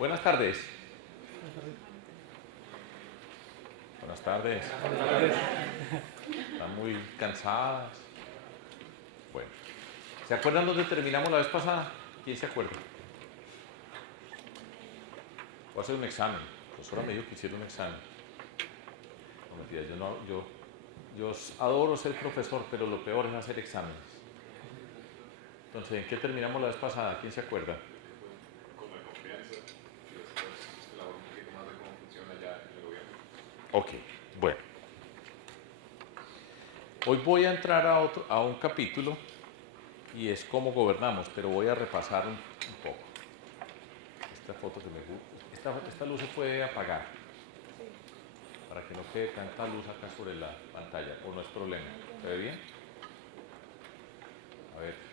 Buenas tardes. Buenas tardes. Están muy cansadas. Bueno, ¿se acuerdan dónde terminamos la vez pasada? ¿Quién se acuerda? Voy a hacer un examen. La profesora me dijo que hiciera un examen. No, mentira, yo adoro ser profesor, pero lo peor es hacer exámenes. Entonces, ¿en qué terminamos la vez pasada? ¿Quién se acuerda? Como de confianza y después elaborar un poquito más de cómo funciona ya en el gobierno. Ok, bueno. Hoy voy a entrar a un capítulo y es cómo gobernamos, pero voy a repasar un poco. Esta foto que me gusta, esta luz se puede apagar para que no quede tanta luz acá sobre la pantalla, o no es problema. ¿Se ve bien? A ver.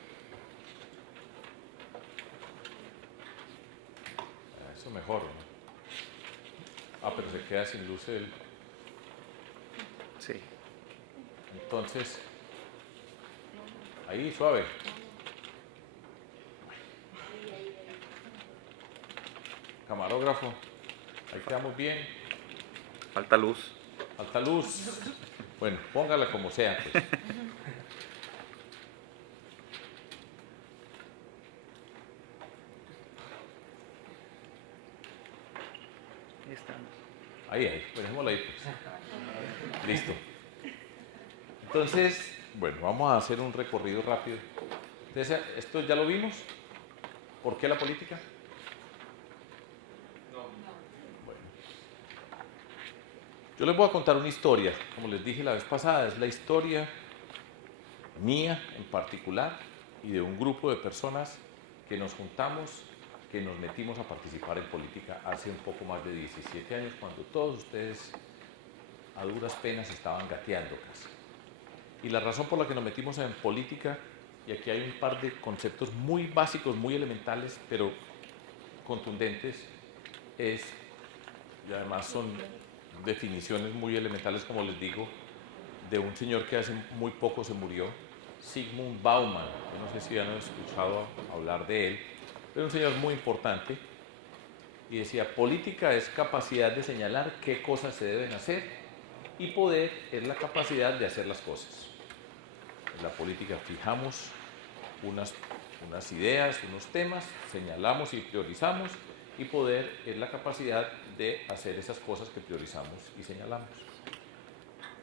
Eso mejor, ¿no? Ah, pero se queda sin luz el... Sí. Entonces, ahí, suave. Camarógrafo, ahí quedamos bien. Falta luz. Alta luz. Bueno, póngala como sea, pues. Ahí estamos. Ahí, pues dejémosla ahí, pues. Listo. Entonces, bueno, vamos a hacer un recorrido rápido. Entonces, ¿esto ya lo vimos? ¿Por qué la política? Bueno. Yo les voy a contar una historia, como les dije la vez pasada, es la historia mía en particular y de un grupo de personas que nos juntamos, que nos metimos a participar en política hace un poco más de 17 años, cuando todos ustedes a duras penas estaban gateando casi. Y la razón por la que nos metimos en política, y aquí hay un par de conceptos muy básicos, muy elementales, pero contundentes, y además son definiciones muy elementales, como les digo, de un señor que hace muy poco se murió, Zygmunt Bauman. Yo no sé si han escuchado hablar de él, pero un señor muy importante, y decía, política es capacidad de señalar qué cosas se deben hacer, y poder es la capacidad de hacer las cosas. En la política fijamos unas ideas, unos temas, señalamos y priorizamos, y poder es la capacidad de hacer esas cosas que priorizamos y señalamos.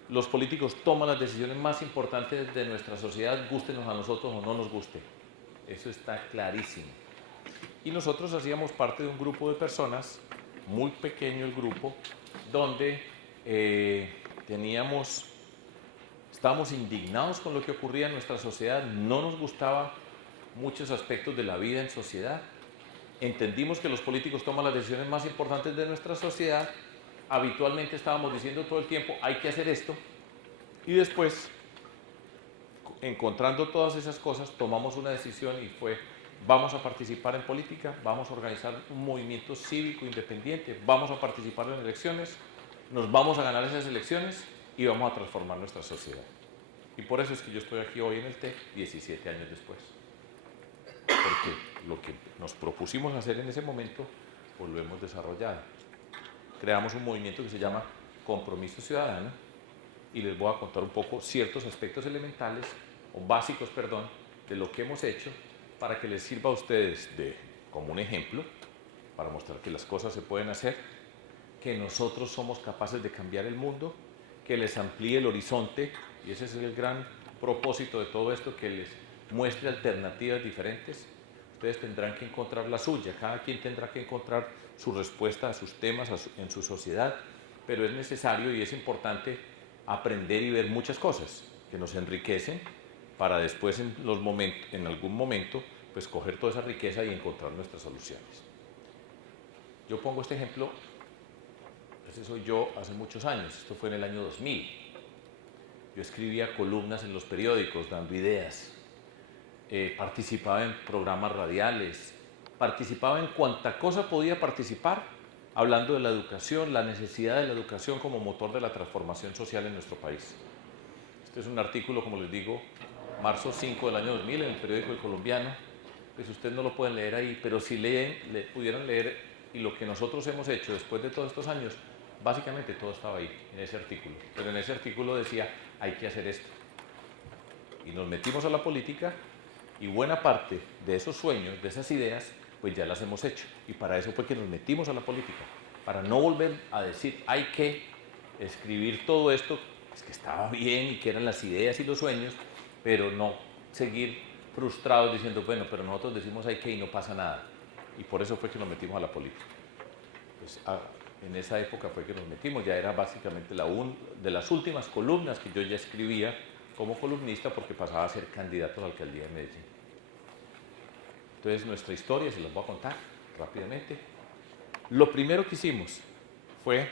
Los políticos toman las decisiones más importantes de nuestra sociedad, gústenos a nosotros o no nos guste. Eso está clarísimo. Y nosotros hacíamos parte de un grupo de personas, muy pequeño el grupo, donde estábamos indignados con lo que ocurría en nuestra sociedad, no nos gustaban muchos aspectos de la vida en sociedad, entendimos que los políticos toman las decisiones más importantes de nuestra sociedad, habitualmente estábamos diciendo todo el tiempo, hay que hacer esto, y después, encontrando todas esas cosas, tomamos una decisión y fue, vamos a participar en política, vamos a organizar un movimiento cívico independiente, vamos a participar en elecciones, nos vamos a ganar esas elecciones y vamos a transformar nuestra sociedad. Y por eso es que yo estoy aquí hoy en el TEC, 17 años después. Porque lo que nos propusimos hacer en ese momento, pues lo hemos desarrollado. Creamos un movimiento que se llama Compromiso Ciudadano, y les voy a contar un poco ciertos aspectos elementales, o básicos, perdón, de lo que hemos hecho, para que les sirva a ustedes como un ejemplo, para mostrar que las cosas se pueden hacer, que nosotros somos capaces de cambiar el mundo, que les amplíe el horizonte, y ese es el gran propósito de todo esto, que les muestre alternativas diferentes. Ustedes tendrán que encontrar la suya, cada quien tendrá que encontrar su respuesta a sus temas, en su sociedad, pero es necesario y es importante aprender y ver muchas cosas que nos enriquecen para después en algún momento pues coger toda esa riqueza y encontrar nuestras soluciones. Yo pongo este ejemplo, ese soy yo hace muchos años, esto fue en el año 2000. Yo escribía columnas en los periódicos dando ideas, participaba en programas radiales, participaba en cuanta cosa podía participar, hablando de la educación, la necesidad de la educación como motor de la transformación social en nuestro país. Este es un artículo, como les digo, marzo 5 del año 2000 en el periódico El Colombiano. Pues ustedes no lo pueden leer ahí, pero si leen, pudieran leer y lo que nosotros hemos hecho después de todos estos años, básicamente todo estaba ahí, en ese artículo. Pero en ese artículo decía, hay que hacer esto. Y nos metimos a la política y buena parte de esos sueños, de esas ideas, pues ya las hemos hecho. Y para eso fue que nos metimos a la política, para no volver a decir, hay que escribir todo esto, pues que estaba bien y que eran las ideas y los sueños, pero no seguir frustrados diciendo, bueno, pero nosotros decimos hay que y no pasa nada. Y por eso fue que nos metimos a la política. Pues, en esa época fue que nos metimos, ya era básicamente de las últimas columnas que yo ya escribía como columnista porque pasaba a ser candidato a la alcaldía de Medellín. Entonces nuestra historia se las voy a contar rápidamente. Lo primero que hicimos fue,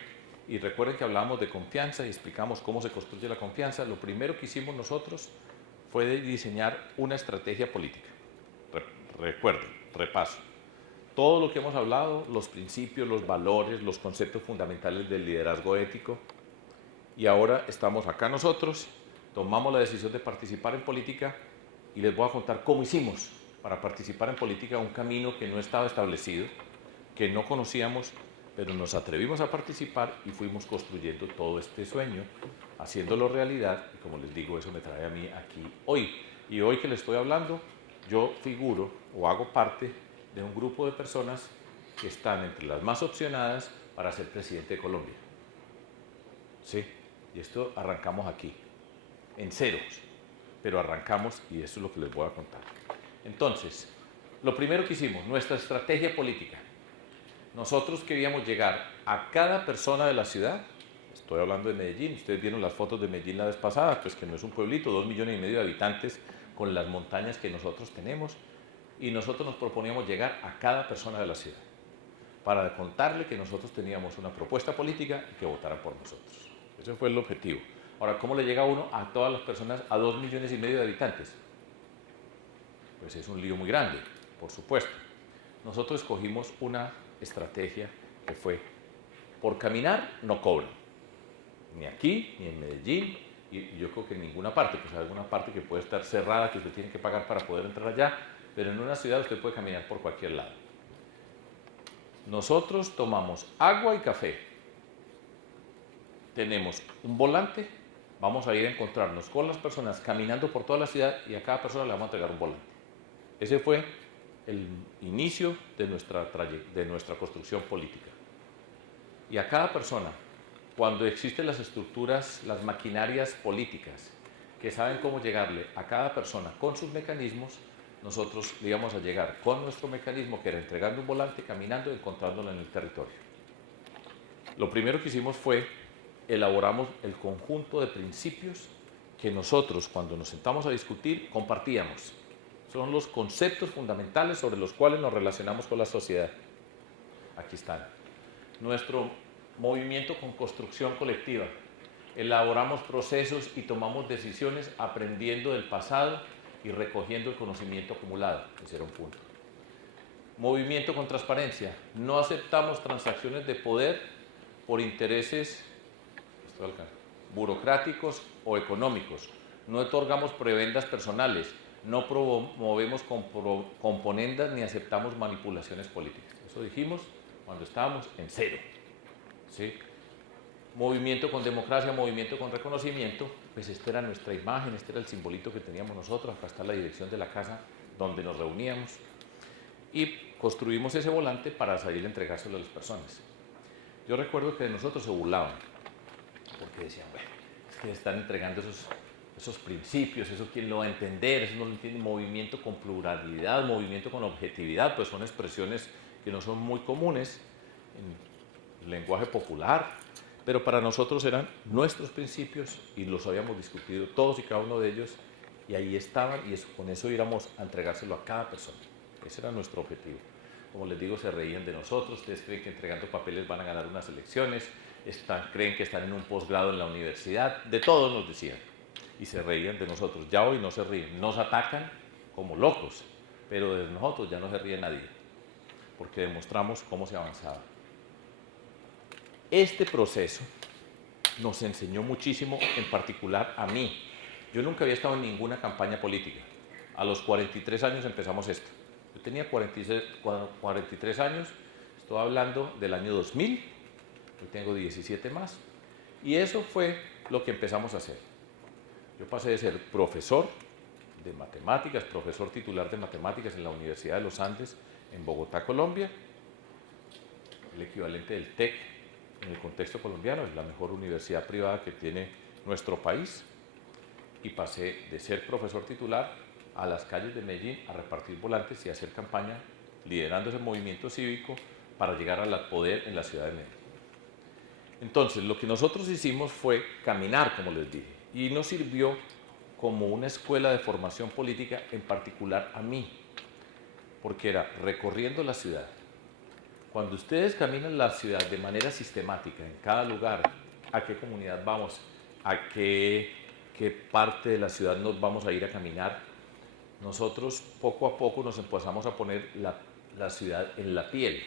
y recuerden que hablábamos de confianza y explicamos cómo se construye la confianza, lo primero que hicimos nosotros fue diseñar una estrategia política. Recuerden, repaso. Todo lo que hemos hablado, los principios, los valores, los conceptos fundamentales del liderazgo ético, y ahora estamos acá nosotros, tomamos la decisión de participar en política y les voy a contar cómo hicimos para participar en política, un camino que no estaba establecido, que no conocíamos, pero nos atrevimos a participar y fuimos construyendo todo este sueño, haciéndolo realidad, y como les digo, eso me trae a mí aquí hoy. Y hoy que les estoy hablando, yo figuro o hago parte de un grupo de personas que están entre las más opcionadas para ser presidente de Colombia. Sí, y esto arrancamos aquí, en ceros, pero arrancamos y eso es lo que les voy a contar. Entonces, lo primero que hicimos, nuestra estrategia política. Nosotros queríamos llegar a cada persona de la ciudad, estoy hablando de Medellín, ustedes vieron las fotos de Medellín la vez pasada, pues que no es un pueblito, 2,5 millones de habitantes con las montañas que nosotros tenemos, y nosotros nos proponíamos llegar a cada persona de la ciudad para contarle que nosotros teníamos una propuesta política y que votaran por nosotros. Ese fue el objetivo. Ahora, ¿cómo le llega uno a todas las personas, a 2,5 millones de habitantes? Pues es un lío muy grande, por supuesto. Nosotros escogimos una estrategia que fue, por caminar no cobran, ni aquí, ni en Medellín, y yo creo que en ninguna parte, pues hay alguna parte que puede estar cerrada, que usted tiene que pagar para poder entrar allá, pero en una ciudad usted puede caminar por cualquier lado. Nosotros tomamos agua y café, tenemos un volante, vamos a ir a encontrarnos con las personas caminando por toda la ciudad y a cada persona le vamos a entregar un volante. Ese fue el inicio de nuestra construcción política. Y a cada persona, cuando existen las estructuras, las maquinarias políticas, que saben cómo llegarle a cada persona con sus mecanismos, nosotros le íbamos a llegar con nuestro mecanismo, que era entregando un volante, caminando y encontrándolo en el territorio. Lo primero que hicimos fue, elaboramos el conjunto de principios que nosotros, cuando nos sentamos a discutir, compartíamos. Son los conceptos fundamentales sobre los cuales nos relacionamos con la sociedad. Aquí están. Nuestro movimiento con construcción colectiva. Elaboramos procesos y tomamos decisiones aprendiendo del pasado y recogiendo el conocimiento acumulado. Ese era un punto. Movimiento con transparencia. No aceptamos transacciones de poder por intereses burocráticos o económicos. No otorgamos prebendas personales. No promovemos componendas ni aceptamos manipulaciones políticas. Eso dijimos cuando estábamos en cero. ¿Sí? Movimiento con democracia, movimiento con reconocimiento, pues esta era nuestra imagen, este era el simbolito que teníamos nosotros. Acá está la dirección de la casa donde nos reuníamos y construimos ese volante para salir a entregárselo a las personas. Yo recuerdo que de nosotros se burlaban porque decían, bueno, es que están entregando esos principios, eso quién lo va a entender, eso no lo entiende. Movimiento con pluralidad, movimiento con objetividad, pues son expresiones que no son muy comunes en el lenguaje popular, pero para nosotros eran nuestros principios y los habíamos discutido todos y cada uno de ellos, y ahí estaban, y con eso íbamos a entregárselo a cada persona. Ese era nuestro objetivo. Como les digo, se reían de nosotros. Ustedes creen que entregando papeles van a ganar unas elecciones, creen que están en un posgrado en la universidad, de todo nos decían, y se reían de nosotros. Ya hoy no se ríen, nos atacan como locos, pero de nosotros ya no se ríe nadie, porque demostramos cómo se avanzaba. Este proceso nos enseñó muchísimo, en particular a mí. Yo nunca había estado en ninguna campaña política. A los 43 años empezamos esto. Yo tenía 43 años, estoy hablando del año 2000, yo tengo 17 más, y eso fue lo que empezamos a hacer. Yo pasé de ser profesor de matemáticas, profesor titular de matemáticas en la Universidad de los Andes en Bogotá, Colombia, el equivalente del TEC en el contexto colombiano, es la mejor universidad privada que tiene nuestro país, y pasé de ser profesor titular a las calles de Medellín a repartir volantes y a hacer campaña liderando ese movimiento cívico para llegar al poder en la ciudad de Medellín. Entonces, lo que nosotros hicimos fue caminar, como les dije, y nos sirvió como una escuela de formación política, en particular a mí, porque era recorriendo la ciudad. Cuando ustedes caminan la ciudad de manera sistemática, en cada lugar, a qué comunidad vamos, a qué parte de la ciudad nos vamos a ir a caminar, nosotros poco a poco nos empezamos a poner la ciudad en la piel.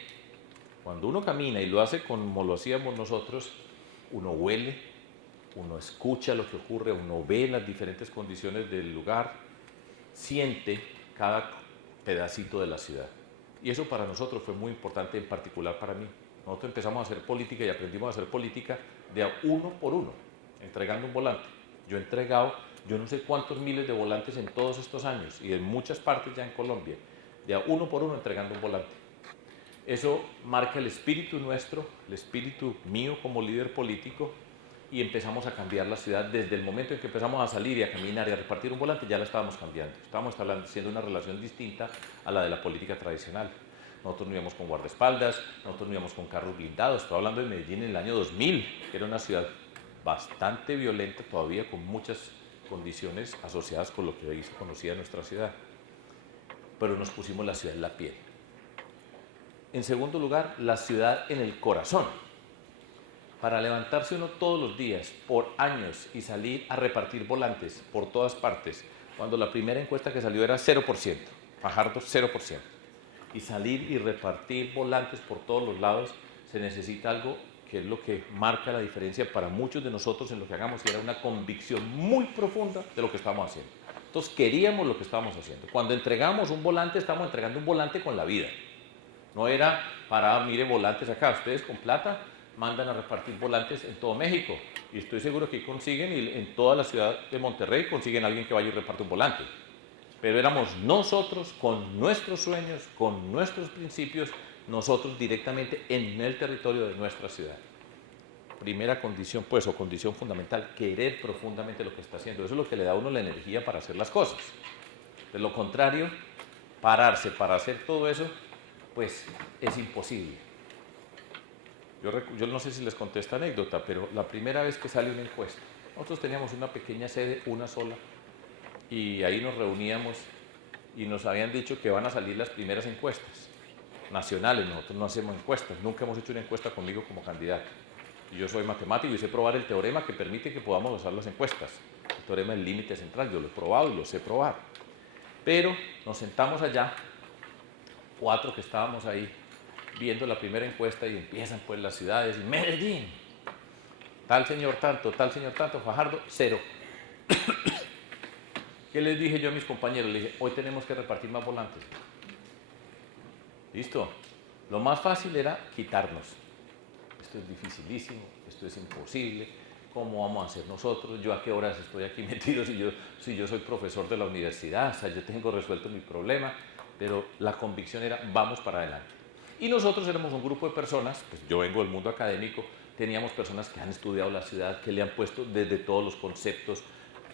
Cuando uno camina y lo hace como lo hacíamos nosotros, uno huele, uno escucha lo que ocurre, uno ve las diferentes condiciones del lugar, siente cada pedacito de la ciudad. Y eso para nosotros fue muy importante, en particular para mí. Nosotros empezamos a hacer política y aprendimos a hacer política de a uno por uno, entregando un volante. Yo he entregado, yo no sé cuántos miles de volantes en todos estos años y en muchas partes ya en Colombia, de a uno por uno entregando un volante. Eso marca el espíritu nuestro, el espíritu mío como líder político, y empezamos a cambiar la ciudad. Desde el momento en que empezamos a salir y a caminar y a repartir un volante, ya la estábamos cambiando. Estábamos haciendo una relación distinta a la de la política tradicional. Nosotros no íbamos con guardaespaldas, nosotros no íbamos con carros blindados. Estoy hablando de Medellín en el año 2000, que era una ciudad bastante violenta todavía, con muchas condiciones asociadas con lo que hoy se conocía nuestra ciudad. Pero nos pusimos la ciudad en la piel. En segundo lugar, la ciudad en el corazón. Para levantarse uno todos los días, por años, y salir a repartir volantes por todas partes, cuando la primera encuesta que salió era 0%, Fajardo 0%, y salir y repartir volantes por todos los lados, se necesita algo que es lo que marca la diferencia para muchos de nosotros en lo que hagamos, y era una convicción muy profunda de lo que estábamos haciendo. Entonces queríamos lo que estábamos haciendo. Cuando entregamos un volante, estamos entregando un volante con la vida. No era para, mire, volantes acá, ustedes con plata mandan a repartir volantes en todo México, y estoy seguro que consiguen, y en toda la ciudad de Monterrey consiguen a alguien que vaya y reparte un volante. Pero éramos nosotros, con nuestros sueños, con nuestros principios, nosotros directamente en el territorio de nuestra ciudad. Primera condición, pues, o condición fundamental, querer profundamente lo que está haciendo. Eso es lo que le da a uno la energía para hacer las cosas. De lo contrario, pararse para hacer todo eso, pues es imposible. Yo no sé si les conté esta anécdota, pero la primera vez que sale una encuesta, nosotros teníamos una pequeña sede, una sola, y ahí nos reuníamos y nos habían dicho que van a salir las primeras encuestas nacionales. Nosotros no hacemos encuestas, nunca hemos hecho una encuesta conmigo como candidato. Y yo soy matemático y sé probar el teorema que permite que podamos usar las encuestas. El teorema del límite central, yo lo he probado y lo sé probar. Pero nos sentamos allá, 4 que estábamos ahí, viendo la primera encuesta, y empiezan pues las ciudades, y Medellín, tal señor tanto, Fajardo, 0. ¿Qué les dije yo a mis compañeros? Les dije, hoy tenemos que repartir más volantes. ¿Listo? Lo más fácil era quitarnos. Esto es dificilísimo, esto es imposible, ¿cómo vamos a hacer nosotros? ¿Yo a qué horas estoy aquí metido si yo soy profesor de la universidad? O sea, yo tengo resuelto mi problema, pero la convicción era, vamos para adelante. Y nosotros éramos un grupo de personas, pues yo vengo del mundo académico, teníamos personas que han estudiado la ciudad, que le han puesto desde todos los conceptos,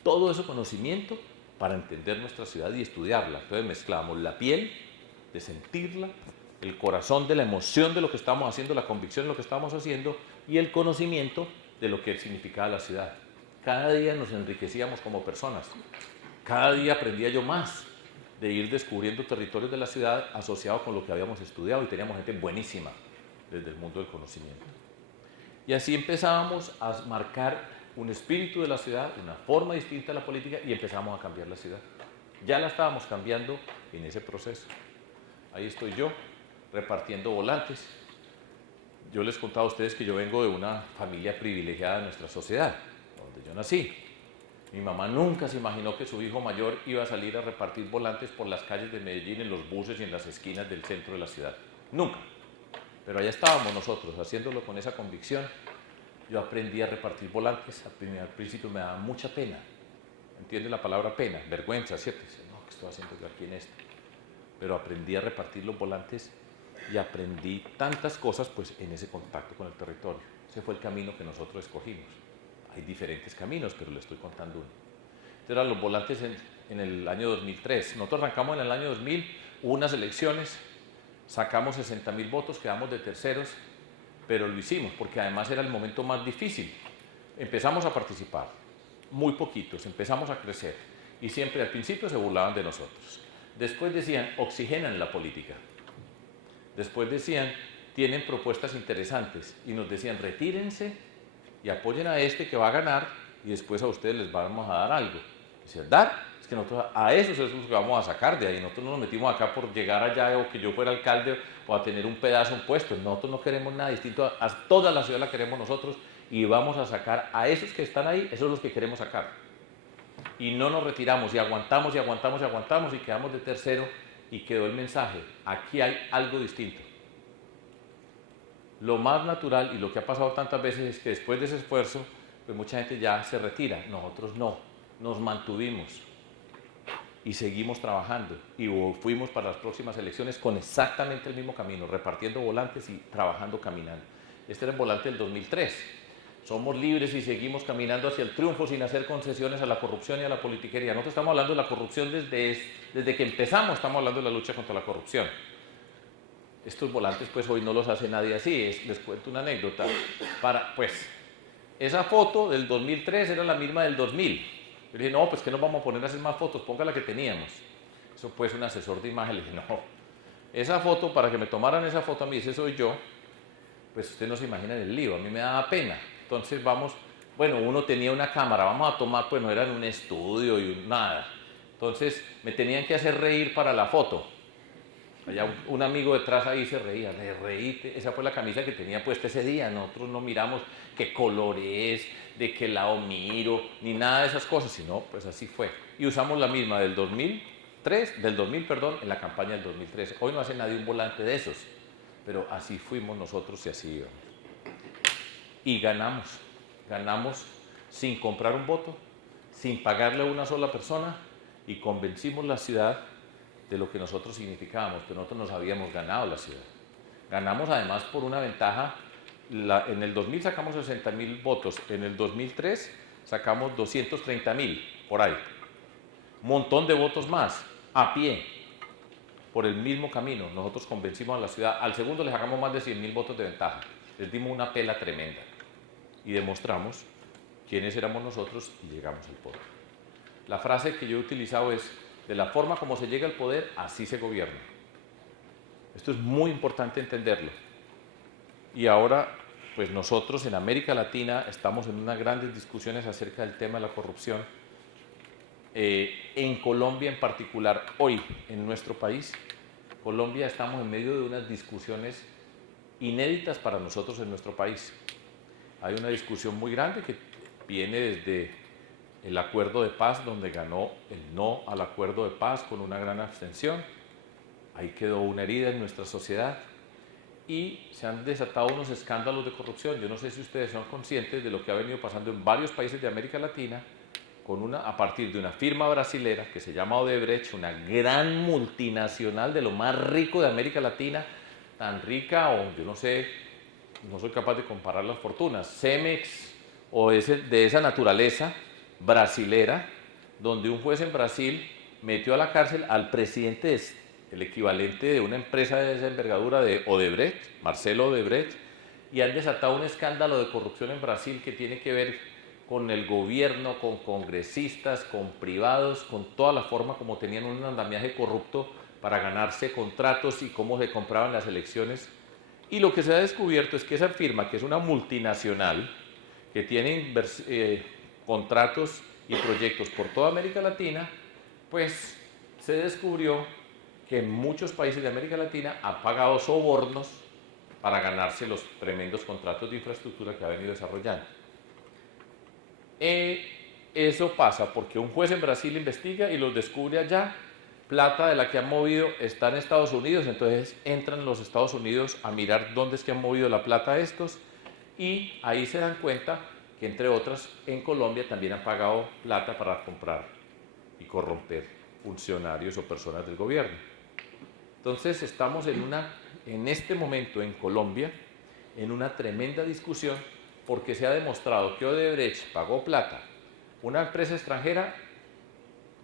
todo ese conocimiento para entender nuestra ciudad y estudiarla. Entonces mezclamos la piel, de sentirla, el corazón de la emoción de lo que estamos haciendo, la convicción de lo que estamos haciendo, y el conocimiento de lo que significaba la ciudad. Cada día nos enriquecíamos como personas, cada día aprendía yo más de ir descubriendo territorios de la ciudad asociados con lo que habíamos estudiado, y teníamos gente buenísima desde el mundo del conocimiento. Y así empezábamos a marcar un espíritu de la ciudad, una forma distinta de la política, y empezamos a cambiar la ciudad. Ya la estábamos cambiando en ese proceso. Ahí estoy yo, repartiendo volantes. Yo les contaba a ustedes que yo vengo de una familia privilegiada de nuestra sociedad, donde yo nací. Mi mamá nunca se imaginó que su hijo mayor iba a salir a repartir volantes por las calles de Medellín, en los buses y en las esquinas del centro de la ciudad. Nunca. Pero allá estábamos nosotros, haciéndolo con esa convicción. Yo aprendí a repartir volantes, al principio me daba mucha pena. ¿Entiende la palabra pena? Vergüenza, ¿cierto? Dice, no, ¿qué estoy haciendo yo aquí en esto? Pero aprendí a repartir los volantes y aprendí tantas cosas pues en ese contacto con el territorio. Ese fue el camino que nosotros escogimos. Hay diferentes caminos, pero le estoy contando uno. Entonces eran los volantes en el año 2003. Nosotros arrancamos en el año 2000, hubo unas elecciones, sacamos 60.000 votos, quedamos de terceros, pero lo hicimos porque además era el momento más difícil. Empezamos a participar, muy poquitos, empezamos a crecer y siempre al principio se burlaban de nosotros. Después decían, oxigenan la política. Después decían, tienen propuestas interesantes y nos decían, retírense y apoyen a este que va a ganar y después a ustedes les vamos a dar algo. Decían, dar, es que nosotros a esos es los que vamos a sacar de ahí. Nosotros no nos metimos acá por llegar allá o que yo fuera alcalde o a tener un pedazo, un puesto. Nosotros no queremos nada distinto, a toda la ciudad la queremos nosotros y vamos a sacar a esos que están ahí, esos son los que queremos sacar. Y no nos retiramos y aguantamos y aguantamos y aguantamos y quedamos de tercero y quedó el mensaje, aquí hay algo distinto. Lo más natural y lo que ha pasado tantas veces es que después de ese esfuerzo, pues mucha gente ya se retira, nosotros no, nos mantuvimos y seguimos trabajando y fuimos para las próximas elecciones con exactamente el mismo camino, repartiendo volantes y trabajando, caminando. Este era el volante del 2003. Somos libres y seguimos caminando hacia el triunfo sin hacer concesiones a la corrupción y a la politiquería. Nosotros estamos hablando de la corrupción desde que empezamos, estamos hablando de la lucha contra la corrupción. Estos volantes pues hoy no los hace nadie así, les cuento una anécdota. Pues esa foto del 2003 era la misma del 2000. Yo le dije, no, pues que nos vamos a poner a hacer más fotos, ponga la que teníamos. Eso pues un asesor de imagen, le dije, no, esa foto, para que me tomaran esa foto a mí, ese soy yo, pues usted no se imagina el lío, a mí me daba pena. Entonces vamos, bueno, uno tenía una cámara, vamos a tomar, pues no era en un estudio y nada. Entonces me tenían que hacer reír para la foto. Allá un amigo detrás ahí se reía, de reíte. Esa fue la camisa que tenía puesta ese día. Nosotros no miramos qué color es, de qué lado miro, ni nada de esas cosas, sino pues así fue. Y usamos la misma del 2000, en la campaña del 2013. Hoy no hace nadie un volante de esos, pero así fuimos nosotros y así íbamos. Y ganamos sin comprar un voto, sin pagarle a una sola persona y convencimos la ciudad de lo que nosotros significábamos, que nosotros nos habíamos ganado la ciudad. Ganamos además por una ventaja, en el 2000 sacamos 60.000 votos, en el 2003 sacamos 230.000, por ahí. Un montón de votos más, a pie, por el mismo camino. Nosotros convencimos a la ciudad, al segundo le sacamos más de 100.000 votos de ventaja. Les dimos una pela tremenda y demostramos quiénes éramos nosotros y llegamos al poder. La frase que yo he utilizado es, de la forma como se llega al poder, así se gobierna. Esto es muy importante entenderlo. Y ahora, pues nosotros en América Latina estamos en unas grandes discusiones acerca del tema de la corrupción. En Colombia en particular, hoy en nuestro país, Colombia estamos en medio de unas discusiones inéditas para nosotros en nuestro país. Hay una discusión muy grande que viene desde el acuerdo de paz, donde ganó el no al acuerdo de paz con una gran abstención. Ahí quedó una herida en nuestra sociedad y se han desatado unos escándalos de corrupción. Yo no sé si ustedes son conscientes de lo que ha venido pasando en varios países de América Latina a partir de una firma brasilera que se llama Odebrecht, una gran multinacional de lo más rico de América Latina, tan rica, o yo no sé, no soy capaz de comparar las fortunas, Cemex o de esa naturaleza brasilera, donde un juez en Brasil metió a la cárcel al presidente, el equivalente de una empresa de esa envergadura de Odebrecht, Marcelo Odebrecht, y han desatado un escándalo de corrupción en Brasil que tiene que ver con el gobierno, con congresistas, con privados, con toda la forma como tenían un andamiaje corrupto para ganarse contratos y cómo se compraban las elecciones. Y lo que se ha descubierto es que esa firma, que es una multinacional, que tiene contratos y proyectos por toda América Latina, pues se descubrió que en muchos países de América Latina ha pagado sobornos para ganarse los tremendos contratos de infraestructura que ha venido desarrollando. Eso pasa porque un juez en Brasil investiga y los descubre allá, plata de la que han movido está en Estados Unidos, entonces entran los Estados Unidos a mirar dónde es que han movido la plata estos, y ahí se dan cuenta que, entre otras, en Colombia también han pagado plata para comprar y corromper funcionarios o personas del gobierno. Entonces estamos en este momento en Colombia en una tremenda discusión, porque se ha demostrado que Odebrecht pagó plata. Una empresa extranjera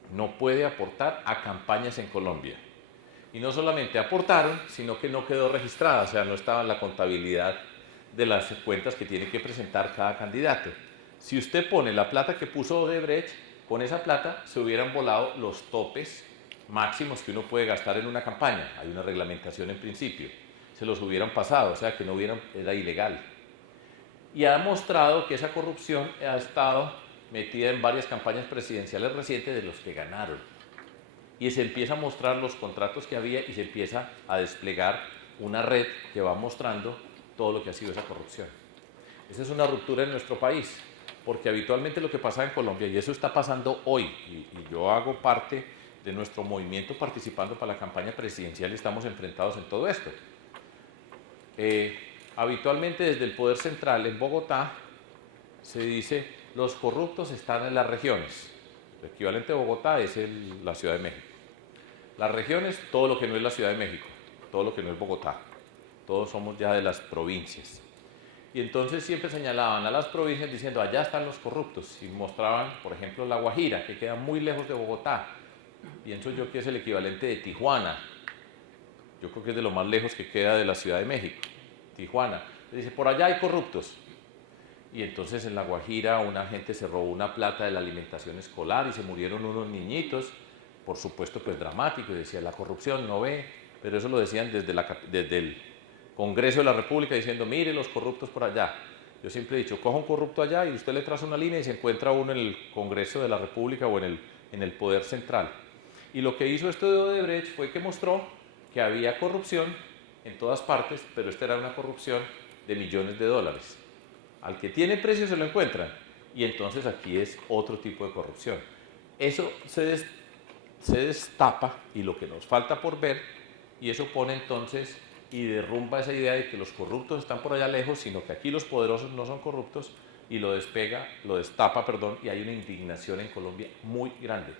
no puede aportar a campañas en Colombia. Y no solamente aportaron, sino que no quedó registrada, o sea, no estaba en la contabilidad de las cuentas que tiene que presentar cada candidato. Si usted pone la plata que puso Odebrecht, con esa plata se hubieran volado los topes máximos que uno puede gastar en una campaña. Hay una reglamentación en principio. Se los hubieran pasado, o sea, que no hubieran, era ilegal. Y ha mostrado que esa corrupción ha estado metida en varias campañas presidenciales recientes de los que ganaron. Y se empieza a mostrar los contratos que había y se empieza a desplegar una red que va mostrando todo lo que ha sido esa corrupción. Esa es una ruptura en nuestro país, porque habitualmente lo que pasa en Colombia, y eso está pasando hoy, y yo hago parte de nuestro movimiento participando para la campaña presidencial y estamos enfrentados en todo esto. Habitualmente desde el poder central en Bogotá se dice: los corruptos están en las regiones. El equivalente de Bogotá es la Ciudad de México. Las regiones, todo lo que no es la Ciudad de México, todo lo que no es Bogotá. Todos somos ya de las provincias. Y entonces siempre señalaban a las provincias diciendo: allá están los corruptos. Y mostraban, por ejemplo, La Guajira, que queda muy lejos de Bogotá. Pienso yo que es el equivalente de Tijuana. Yo creo que es de lo más lejos que queda de la Ciudad de México. Tijuana. Dice: por allá hay corruptos. Y entonces en La Guajira una gente se robó una plata de la alimentación escolar y se murieron unos niñitos. Por supuesto, pues dramático. Y decía: la corrupción no ve. Pero eso lo decían desde el Congreso de la República, diciendo: mire los corruptos por allá. Yo siempre he dicho: coja un corrupto allá y usted le traza una línea y se encuentra uno en el Congreso de la República o en el Poder Central. Y lo que hizo esto de Odebrecht fue que mostró que había corrupción en todas partes, pero esta era una corrupción de millones de dólares. Al que tiene precio se lo encuentran, y entonces aquí es otro tipo de corrupción. Eso se destapa, y lo que nos falta por ver, y eso pone entonces y derrumba esa idea de que los corruptos están por allá lejos, sino que aquí los poderosos no son corruptos, y lo destapa, y hay una indignación en Colombia muy grande,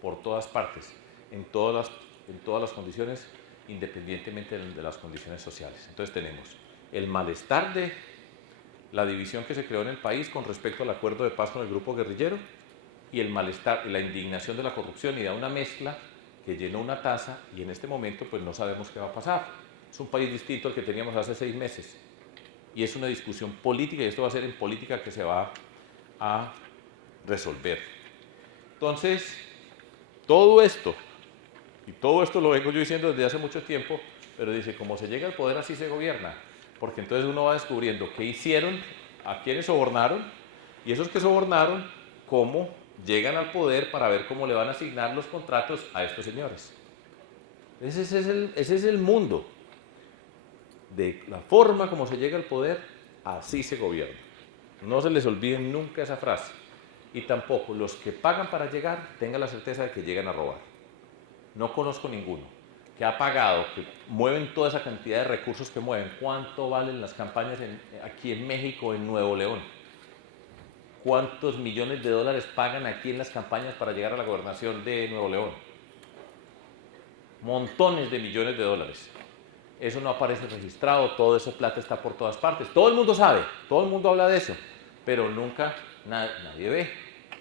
por todas partes, en todas las condiciones, independientemente de las condiciones sociales. Entonces tenemos el malestar de la división que se creó en el país con respecto al acuerdo de paz con el grupo guerrillero, y el malestar y la indignación de la corrupción, y da una mezcla que llenó una taza, y en este momento pues no sabemos qué va a pasar. Es un país distinto al que teníamos hace 6 meses, y es una discusión política, y esto va a ser en política que se va a resolver. Entonces, todo esto lo vengo yo diciendo desde hace mucho tiempo, pero dice: como se llega al poder, así se gobierna, porque entonces uno va descubriendo qué hicieron, a quiénes sobornaron, y esos que sobornaron, cómo llegan al poder para ver cómo le van a asignar los contratos a estos señores. Ese es el mundo. De la forma como se llega al poder, así se gobierna. No se les olvide nunca esa frase. Y tampoco los que pagan para llegar tengan la certeza de que llegan a robar. No conozco ninguno que ha pagado, que mueven toda esa cantidad de recursos que mueven. ¿Cuánto valen las campañas aquí en México, en Nuevo León? ¿Cuántos millones de dólares pagan aquí en las campañas para llegar a la gobernación de Nuevo León? Montones de millones de dólares. Eso no aparece registrado, toda esa plata está por todas partes. Todo el mundo sabe, todo el mundo habla de eso, pero nunca nadie ve.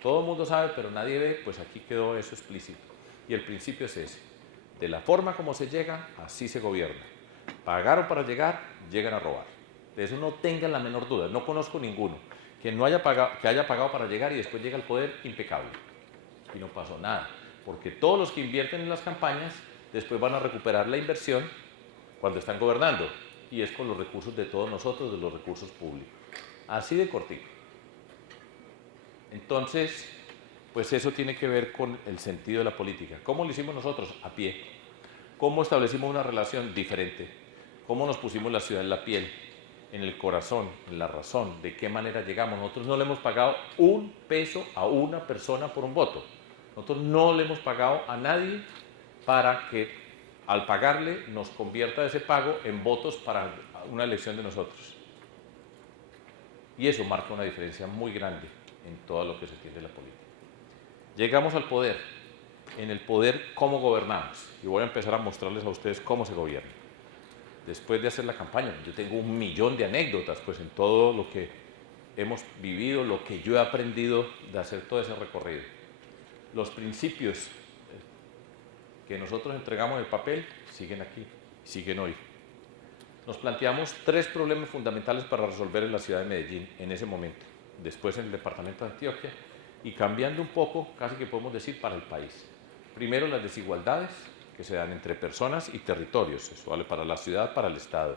Todo el mundo sabe, pero nadie ve. Pues aquí quedó eso explícito. Y el principio es ese: de la forma como se llega, así se gobierna. Pagaron para llegar, llegan a robar. De eso no tengan la menor duda. No conozco ninguno que haya pagado para llegar y después llega al poder impecable. Y no pasó nada, porque todos los que invierten en las campañas después van a recuperar la inversión cuando están gobernando, y es con los recursos de todos nosotros, de los recursos públicos. Así de cortito. Entonces, pues eso tiene que ver con el sentido de la política. ¿Cómo lo hicimos nosotros? A pie. ¿Cómo establecimos una relación diferente? ¿Cómo nos pusimos la ciudad en la piel, en el corazón, en la razón? ¿De qué manera llegamos? Nosotros no le hemos pagado $1 a una persona por un voto. Nosotros no le hemos pagado a nadie para que al pagarle nos convierta ese pago en votos para una elección de nosotros. Y eso marca una diferencia muy grande en todo lo que se entiende de la política. Llegamos al poder. En el poder, ¿cómo gobernamos? Y voy a empezar a mostrarles a ustedes cómo se gobierna. Después de hacer la campaña, yo tengo 1.000.000 de anécdotas, pues en todo lo que hemos vivido, lo que yo he aprendido de hacer todo ese recorrido. Los principios que nosotros entregamos en el papel siguen aquí, siguen hoy. Nos planteamos 3 problemas fundamentales para resolver en la ciudad de Medellín en ese momento, después en el departamento de Antioquia y cambiando un poco, casi que podemos decir, para el país. Primero, las desigualdades que se dan entre personas y territorios, eso vale para la ciudad, para el Estado.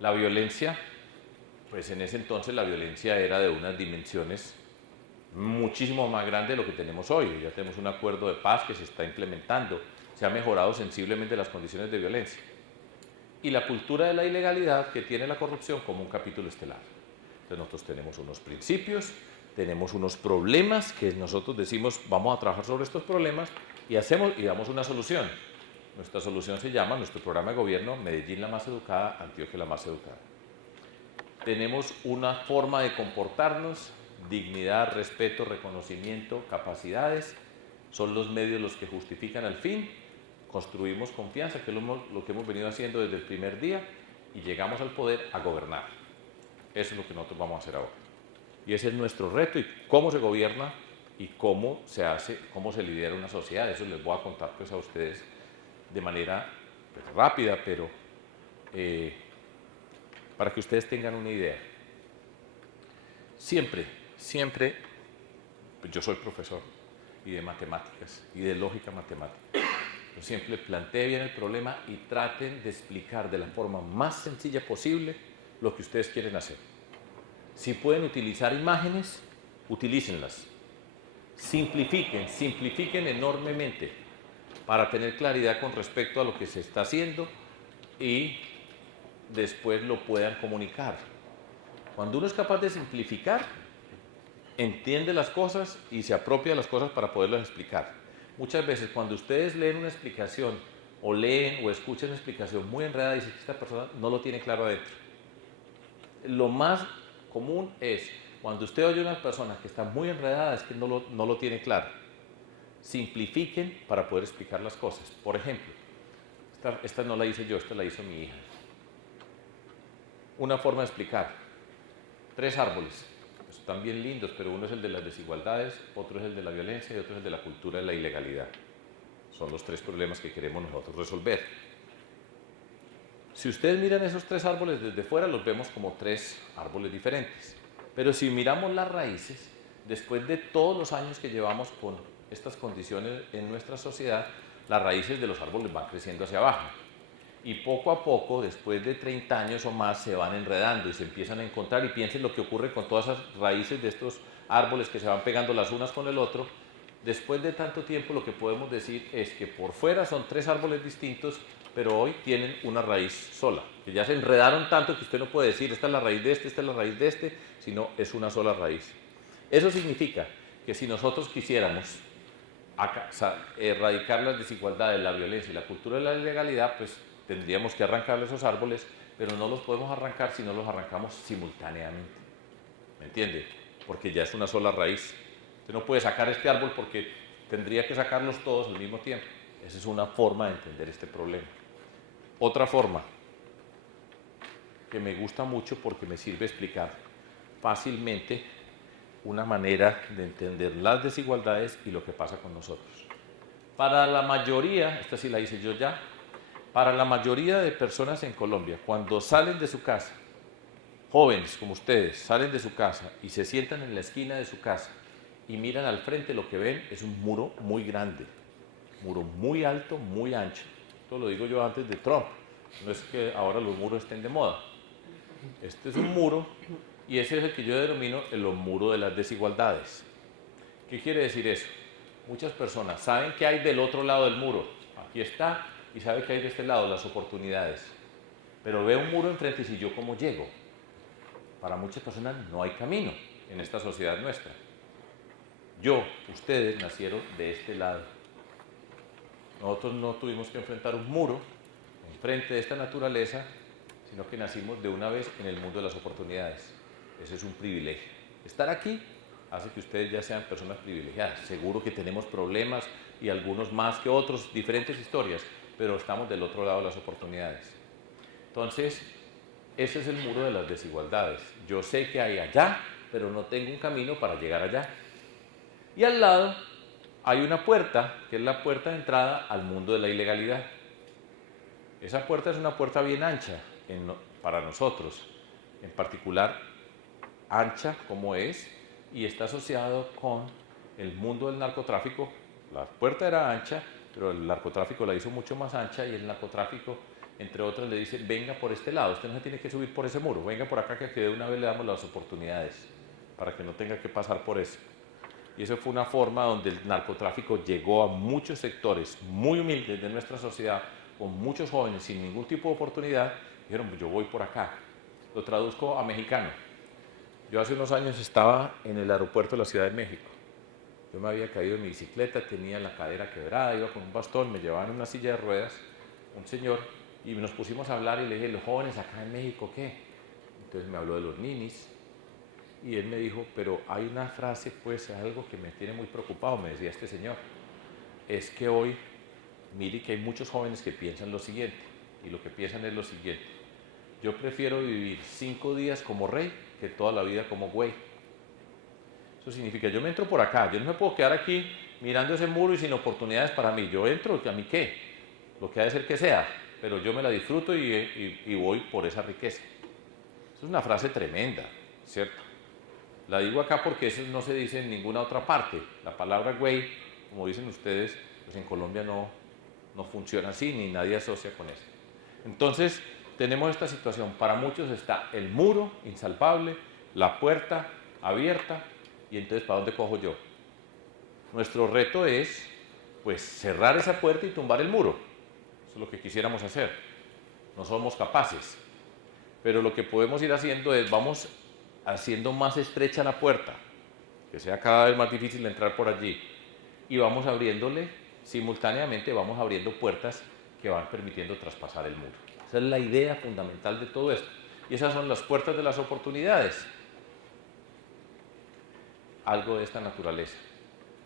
La violencia, pues en ese entonces la violencia era de unas dimensiones muchísimo más grandes de lo que tenemos hoy. Ya tenemos un acuerdo de paz que se está implementando, se han mejorado sensiblemente las condiciones de violencia. Y la cultura de la ilegalidad que tiene la corrupción como un capítulo estelar. Entonces nosotros tenemos unos principios, tenemos unos problemas que nosotros decimos vamos a trabajar sobre estos problemas y damos una solución. Nuestra solución se llama, nuestro programa de gobierno, Medellín la más educada, Antioquia la más educada. Tenemos una forma de comportarnos, dignidad, respeto, reconocimiento, capacidades, son los medios los que justifican al fin. Construimos confianza, que es lo que hemos venido haciendo desde el primer día, y llegamos al poder a gobernar. Eso es lo que nosotros vamos a hacer ahora. Y ese es nuestro reto, y cómo se gobierna y cómo se hace, cómo se lidera una sociedad. Eso les voy a contar pues, a ustedes de manera pues, rápida, pero para que ustedes tengan una idea. Siempre, pues yo soy profesor y de matemáticas y de lógica matemática. Yo siempre planteé bien el problema y traten de explicar de la forma más sencilla posible lo que ustedes quieren hacer. Si pueden utilizar imágenes, utilícenlas. Simplifiquen enormemente para tener claridad con respecto a lo que se está haciendo y después lo puedan comunicar. Cuando uno es capaz de simplificar, entiende las cosas y se apropia de las cosas para poderlas explicar. Muchas veces cuando ustedes leen una explicación o leen o escuchan una explicación muy enredada, dicen que esta persona no lo tiene claro adentro. Lo más común es cuando usted oye a una persona que está muy enredada es que no lo tiene claro. Simplifiquen para poder explicar las cosas. Por ejemplo, esta no la hice yo, esta la hizo mi hija. Una forma de explicar. 3 árboles. Están bien lindos, pero uno es el de las desigualdades, otro es el de la violencia y otro es el de la cultura de la ilegalidad. Son los 3 problemas que queremos nosotros resolver. Si ustedes miran esos 3 árboles desde fuera, los vemos como 3 árboles diferentes. Pero si miramos las raíces, después de todos los años que llevamos con estas condiciones en nuestra sociedad, las raíces de los árboles van creciendo hacia abajo. Y poco a poco, después de 30 años o más, se van enredando y se empiezan a encontrar. Y piensen lo que ocurre con todas esas raíces de estos árboles que se van pegando las unas con el otro. Después de tanto tiempo, lo que podemos decir es que por fuera son 3 árboles distintos, pero hoy tienen una raíz sola. Que ya se enredaron tanto que usted no puede decir esta es la raíz de este, esta es la raíz de este, sino es una sola raíz. Eso significa que si nosotros quisiéramos erradicar las desigualdades, la violencia y la cultura de la ilegalidad, pues tendríamos que arrancarle esos árboles, pero no los podemos arrancar si no los arrancamos simultáneamente. ¿Me entiende? Porque ya es una sola raíz. Usted no puede sacar este árbol porque tendría que sacarlos todos al mismo tiempo. Esa es una forma de entender este problema. Otra forma que me gusta mucho porque me sirve explicar fácilmente una manera de entender las desigualdades y lo que pasa con nosotros. Para la mayoría, esta sí la hice yo ya, para la mayoría de personas en Colombia, cuando salen de su casa, jóvenes como ustedes, salen de su casa y se sientan en la esquina de su casa y miran al frente, lo que ven es un muro muy grande, muro muy alto, muy ancho. Esto lo digo yo antes de Trump, no es que ahora los muros estén de moda. Este es un muro y ese es el que yo denomino el muro de las desigualdades. ¿Qué quiere decir eso? Muchas personas saben que hay del otro lado del muro, aquí está, y sabe que hay de este lado las oportunidades, pero ve un muro enfrente y si yo cómo llego. Para muchas personas no hay camino en esta sociedad nuestra. Ustedes nacieron de este lado. Nosotros no tuvimos que enfrentar un muro enfrente de esta naturaleza, sino que nacimos de una vez en el mundo de las oportunidades. Ese es un privilegio. Estar aquí hace que ustedes ya sean personas privilegiadas. Seguro que tenemos problemas y algunos más que otros, diferentes historias, pero estamos del otro lado de las oportunidades. Entonces, ese es el muro de las desigualdades. Yo sé que hay allá, pero no tengo un camino para llegar allá. Y al lado hay una puerta, que es la puerta de entrada al mundo de la ilegalidad. Esa puerta es una puerta bien ancha para nosotros, en particular ancha como es, y está asociado con el mundo del narcotráfico. La puerta era ancha, pero el narcotráfico la hizo mucho más ancha, y el narcotráfico, entre otras, le dice: venga por este lado, usted no se tiene que subir por ese muro, venga por acá, que de una vez le damos las oportunidades, para que no tenga que pasar por eso. Y eso fue una forma donde el narcotráfico llegó a muchos sectores muy humildes de nuestra sociedad, con muchos jóvenes sin ningún tipo de oportunidad. Dijeron: pues yo voy por acá. Lo traduzco a mexicano. Yo hace unos años estaba en el aeropuerto de la Ciudad de México. Yo me había caído de mi bicicleta, tenía la cadera quebrada, iba con un bastón, me llevaban en una silla de ruedas, un señor, y nos pusimos a hablar y le dije: los jóvenes acá en México, ¿qué? Entonces me habló de los ninis, y él me dijo: pero hay una frase, pues, algo que me tiene muy preocupado, me decía este señor, es que hoy, mire que hay muchos jóvenes que piensan lo siguiente, y lo que piensan es lo siguiente: yo prefiero vivir 5 días como rey que toda la vida como güey. Eso significa, yo me entro por acá, yo no me puedo quedar aquí mirando ese muro y sin oportunidades para mí. Yo entro, ¿a mí qué? Lo que ha de ser que sea, pero yo me la disfruto y voy por esa riqueza. Eso es una frase tremenda, ¿cierto? La digo acá porque eso no se dice en ninguna otra parte. La palabra güey, como dicen ustedes, pues en Colombia no funciona así, ni nadie asocia con eso. Entonces, tenemos esta situación. Para muchos está el muro insalvable, la puerta abierta, y entonces, ¿para dónde cojo yo? Nuestro reto es, pues, cerrar esa puerta y tumbar el muro. Eso es lo que quisiéramos hacer. No somos capaces. Pero lo que podemos ir haciendo es, vamos haciendo más estrecha la puerta, que sea cada vez más difícil entrar por allí, y vamos abriéndole, simultáneamente vamos abriendo puertas que van permitiendo traspasar el muro. Esa es la idea fundamental de todo esto. Y esas son las puertas de las oportunidades. Algo de esta naturaleza.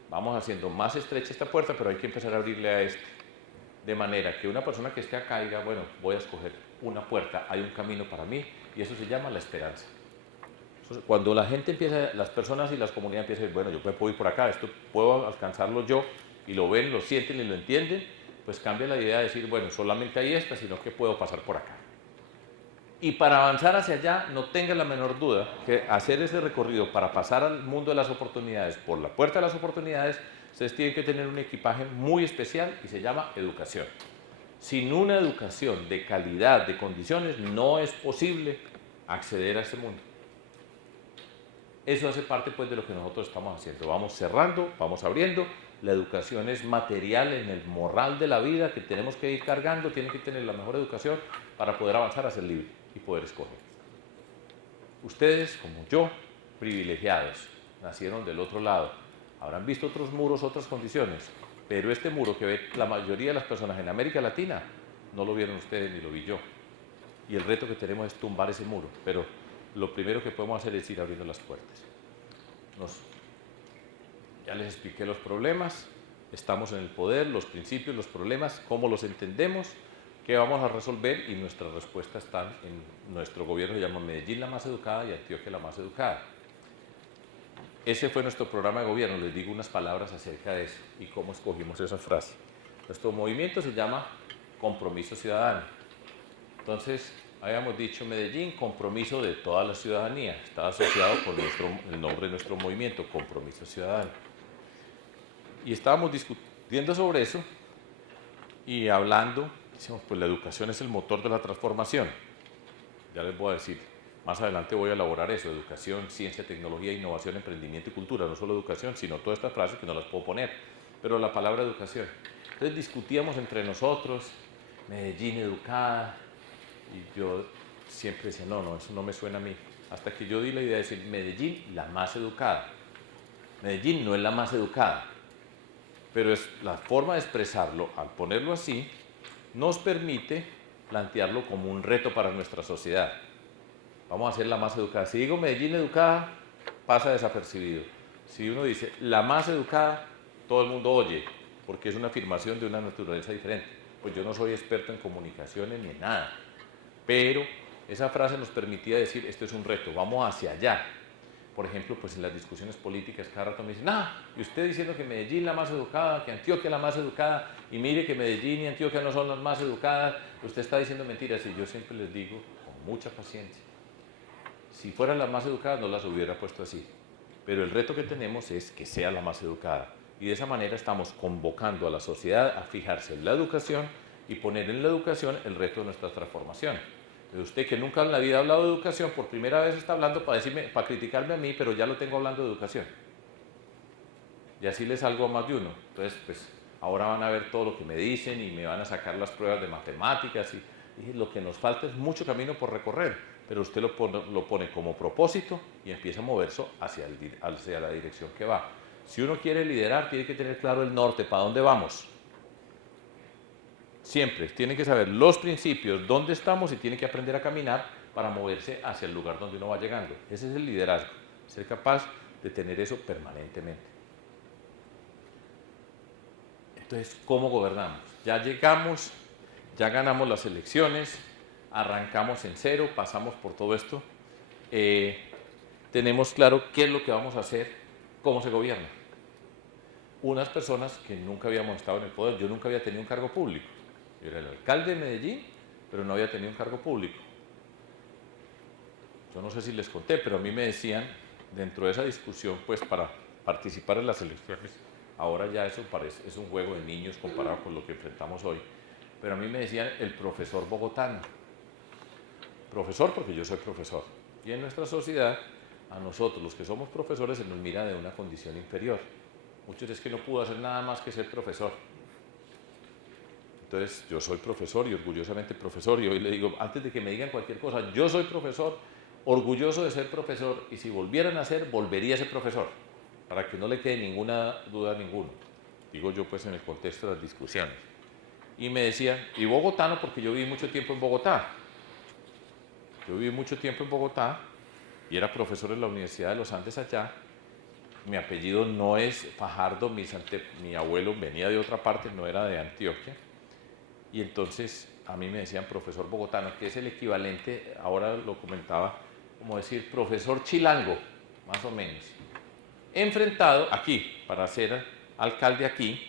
Vamos haciendo más estrecha esta puerta, pero hay que empezar a abrirle a esta. De manera que una persona que esté acá diga: bueno, voy a escoger una puerta, hay un camino para mí, y eso se llama la esperanza. Entonces, cuando la gente empieza, las personas y las comunidades empiezan a decir: bueno, yo puedo ir por acá, esto puedo alcanzarlo yo, y lo ven, lo sienten y lo entienden, pues cambia la idea de decir: bueno, solamente hay esta, sino que puedo pasar por acá. Y para avanzar hacia allá, no tenga la menor duda que hacer ese recorrido para pasar al mundo de las oportunidades, por la puerta de las oportunidades, ustedes tienen que tener un equipaje muy especial y se llama educación. Sin una educación de calidad, de condiciones, no es posible acceder a ese mundo. Eso hace parte, pues, de lo que nosotros estamos haciendo. Vamos cerrando, vamos abriendo. La educación es material en el morral de la vida que tenemos que ir cargando. Tienen que tener la mejor educación para poder avanzar a ser libre y poder escoger. Ustedes, como yo, privilegiados, nacieron del otro lado. Habrán visto otros muros, otras condiciones, pero este muro que ve la mayoría de las personas en América Latina, no lo vieron ustedes ni lo vi yo. Y el reto que tenemos es tumbar ese muro, pero lo primero que podemos hacer es ir abriendo las puertas. Ya les expliqué los problemas, estamos en el poder, los principios, los problemas, cómo los entendemos, qué vamos a resolver, y nuestras respuestas están en nuestro gobierno. Se llama Medellín la más educada y Antioquia la más educada. Ese fue nuestro programa de gobierno. Les digo unas palabras acerca de eso y cómo escogimos esa frase. Nuestro movimiento se llama Compromiso Ciudadano. Entonces, habíamos dicho Medellín, compromiso de toda la ciudadanía. Está asociado con el nombre de nuestro movimiento, Compromiso Ciudadano. Y estábamos discutiendo sobre eso y hablando, decíamos: pues la educación es el motor de la transformación. Ya les voy a decir, más adelante voy a elaborar eso: educación, ciencia, tecnología, innovación, emprendimiento y cultura. No solo educación, sino todas estas frases que no las puedo poner, pero la palabra educación. Entonces discutíamos entre nosotros: Medellín educada, y yo siempre decía: no, eso no me suena a mí. Hasta que yo di la idea de decir: Medellín la más educada. Medellín no es la más educada, pero es la forma de expresarlo, al ponerlo así, nos permite plantearlo como un reto para nuestra sociedad. Vamos a hacer la más educada. Si digo Medellín educada, pasa desapercibido. Si uno dice la más educada, todo el mundo oye, porque es una afirmación de una naturaleza diferente. Pues yo no soy experto en comunicaciones ni en nada, pero esa frase nos permitía decir, esto es un reto, vamos hacia allá. Por ejemplo, pues en las discusiones políticas cada rato me dicen, y usted diciendo que Medellín es la más educada, que Antioquia es la más educada, y mire que Medellín y Antioquia no son las más educadas, usted está diciendo mentiras. Y yo siempre les digo, con mucha paciencia, si fueran las más educadas no las hubiera puesto así, pero el reto que tenemos es que sea la más educada, y de esa manera estamos convocando a la sociedad a fijarse en la educación y poner en la educación el reto de nuestra transformación. Usted que nunca en la vida ha hablado de educación, por primera vez está hablando para criticarme a mí, pero ya lo tengo hablando de educación. Y así les salgo a más de uno. Entonces, pues, ahora van a ver todo lo que me dicen y me van a sacar las pruebas de matemáticas. Y lo que nos falta es mucho camino por recorrer, pero usted lo pone como propósito y empieza a moverse hacia la dirección que va. Si uno quiere liderar, tiene que tener claro el norte, para dónde vamos. Siempre tiene que saber los principios, dónde estamos, y tiene que aprender a caminar para moverse hacia el lugar donde uno va llegando. Ese es el liderazgo, ser capaz de tener eso permanentemente. Entonces, ¿cómo gobernamos? Ya llegamos, ya ganamos las elecciones, arrancamos en cero, pasamos por todo esto, tenemos claro qué es lo que vamos a hacer, cómo se gobierna. Unas personas que nunca habíamos estado en el poder, yo nunca había tenido un cargo público. Yo era el alcalde de Medellín, pero no había tenido un cargo público. Yo no sé si les conté, pero a mí me decían, dentro de esa discusión, pues para participar en las elecciones, ahora ya eso es un juego de niños comparado con lo que enfrentamos hoy, pero a mí me decían el profesor bogotano. Profesor porque yo soy profesor. Y en nuestra sociedad, a nosotros, los que somos profesores, se nos mira de una condición inferior. Muchos es que no pudo hacer nada más que ser profesor. Entonces, yo soy profesor y orgullosamente profesor, y hoy le digo, antes de que me digan cualquier cosa, yo soy profesor, orgulloso de ser profesor, y si volvieran a ser, volvería a ser profesor, para que no le quede ninguna duda a ninguno. Digo yo, pues, en el contexto de las discusiones. Y me decían, y bogotano, porque yo viví mucho tiempo en Bogotá. Yo viví mucho tiempo en Bogotá, y era profesor en la Universidad de los Andes allá. Mi apellido no es Fajardo, mi abuelo venía de otra parte, no era de Antioquia. Y entonces a mí me decían profesor bogotano, que es el equivalente, ahora lo comentaba, como decir profesor chilango, más o menos. Enfrentado aquí, para ser alcalde aquí,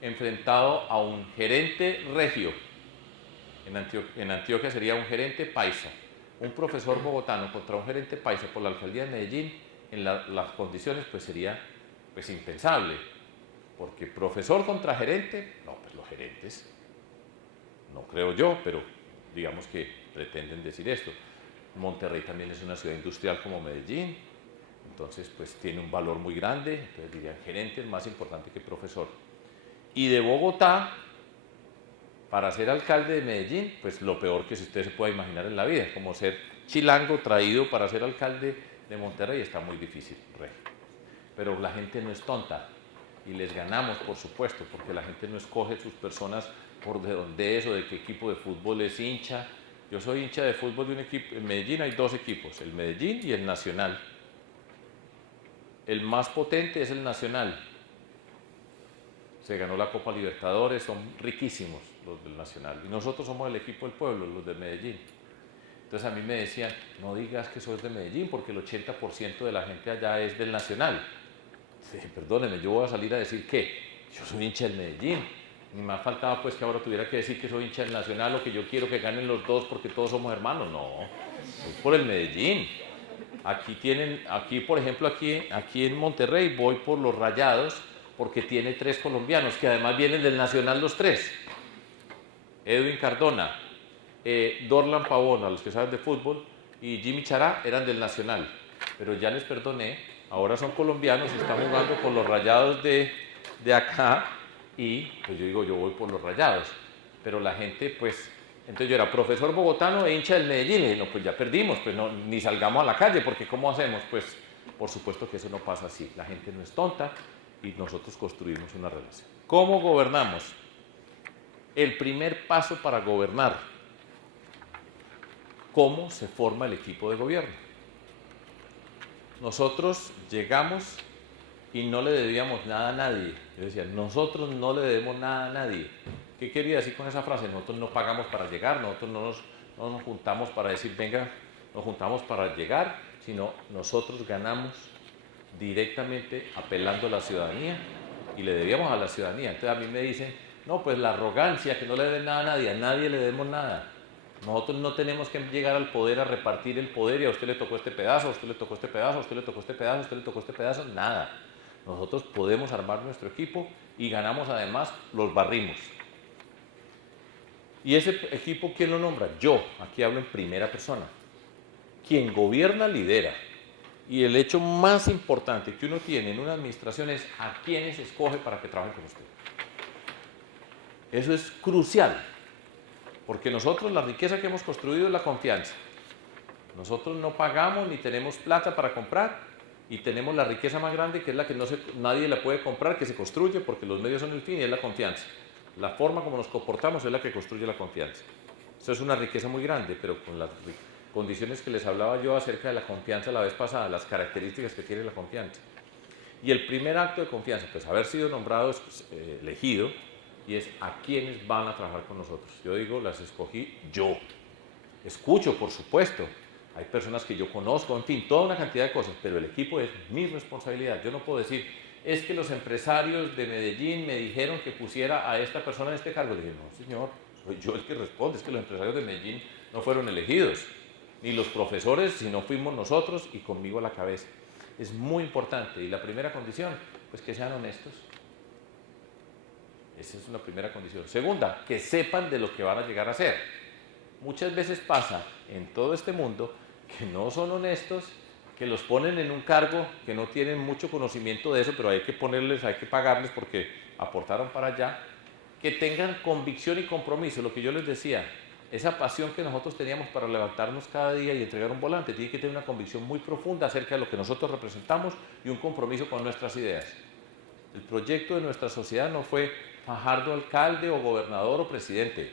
enfrentado a un gerente regio. En Antioquia sería un gerente paisa. Un profesor bogotano contra un gerente paisa por la alcaldía de Medellín, en las condiciones pues sería pues impensable. Porque profesor contra gerente, no, pues los gerentes, no creo yo, pero digamos que pretenden decir esto. Monterrey también es una ciudad industrial como Medellín, entonces pues tiene un valor muy grande, entonces dirían gerente es más importante que profesor. Y de Bogotá, para ser alcalde de Medellín, pues lo peor que usted se pueda imaginar en la vida, como ser chilango traído para ser alcalde de Monterrey, está muy difícil, pero la gente no es tonta, y les ganamos, por supuesto, porque la gente no escoge sus personas por de dónde es o de qué equipo de fútbol es hincha. Yo soy hincha de fútbol de un equipo. En Medellín hay dos equipos, el Medellín y el Nacional. El más potente es el Nacional. Se ganó la Copa Libertadores, son riquísimos los del Nacional. Y nosotros somos el equipo del pueblo, los de Medellín. Entonces a mí me decían, no digas que sos de Medellín, porque el 80% de la gente allá es del Nacional. Dije, perdónenme, yo voy a salir a decir que yo soy hincha del Medellín. Ni más faltaba pues que ahora tuviera que decir que soy hincha del Nacional o que yo quiero que ganen los dos porque todos somos hermanos. No, soy por el Medellín. Aquí por ejemplo, aquí en Monterrey voy por los Rayados porque tiene 3 colombianos que además vienen del Nacional los 3. Edwin Cardona, Dorlan Pavón, a los que saben de fútbol, y Jimmy Chará eran del Nacional, pero ya les perdoné, ahora son colombianos y están jugando por los Rayados de acá. Y pues yo digo, yo voy por los Rayados, pero la gente pues, entonces yo era profesor bogotano e hincha del Medellín, y dije, no, pues ya perdimos, pues no, ni salgamos a la calle, porque ¿cómo hacemos? Pues por supuesto que eso no pasa así, la gente no es tonta y nosotros construimos una relación. ¿Cómo gobernamos? El primer paso para gobernar. ¿Cómo se forma el equipo de gobierno? Nosotros llegamos y no le debíamos nada a nadie. Yo decía, nosotros no le debemos nada a nadie. ¿Qué quería decir con esa frase? Nosotros no pagamos para llegar, nosotros no nos juntamos para decir, venga, nos juntamos para llegar, sino nosotros ganamos directamente apelando a la ciudadanía y le debíamos a la ciudadanía. Entonces a mí me dicen, no, pues la arrogancia, que no le deben nada a nadie le debemos nada. Nosotros no tenemos que llegar al poder a repartir el poder y a usted le tocó este pedazo, a usted le tocó este pedazo, a usted le tocó este pedazo, a usted le tocó este pedazo, nada. Nosotros podemos armar nuestro equipo y ganamos además, los barrimos. ¿Y ese equipo quién lo nombra? Yo, aquí hablo en primera persona. Quien gobierna lidera. Y el hecho más importante que uno tiene en una administración es a quiénes escoge para que trabajen con usted. Eso es crucial, porque nosotros la riqueza que hemos construido es la confianza. Nosotros no pagamos ni tenemos plata para comprar y tenemos la riqueza más grande que es la que nadie la puede comprar, que se construye porque los medios son el fin y es la confianza. La forma como nos comportamos es la que construye la confianza. Eso es una riqueza muy grande, pero con las condiciones que les hablaba yo acerca de la confianza la vez pasada, las características que tiene la confianza. Y el primer acto de confianza, pues haber sido nombrado, elegido, y es a quienes van a trabajar con nosotros. Yo digo, las escogí yo. Escucho, por supuesto. Hay personas que yo conozco, en fin, toda una cantidad de cosas, pero el equipo es mi responsabilidad. Yo no puedo decir, es que los empresarios de Medellín me dijeron que pusiera a esta persona en este cargo. Le dije, no, señor, soy yo el que responde. Es que los empresarios de Medellín no fueron elegidos, ni los profesores, sino fuimos nosotros y conmigo a la cabeza. Es muy importante. Y la primera condición, pues que sean honestos. Esa es una primera condición. Segunda, que sepan de lo que van a llegar a ser. Muchas veces pasa en todo este mundo que no son honestos, que los ponen en un cargo que no tienen mucho conocimiento de eso, pero hay que pagarles porque aportaron para allá, que tengan convicción y compromiso, lo que yo les decía, esa pasión que nosotros teníamos para levantarnos cada día y entregar un volante, tiene que tener una convicción muy profunda acerca de lo que nosotros representamos y un compromiso con nuestras ideas. El proyecto de nuestra sociedad no fue Fajardo alcalde o gobernador o presidente.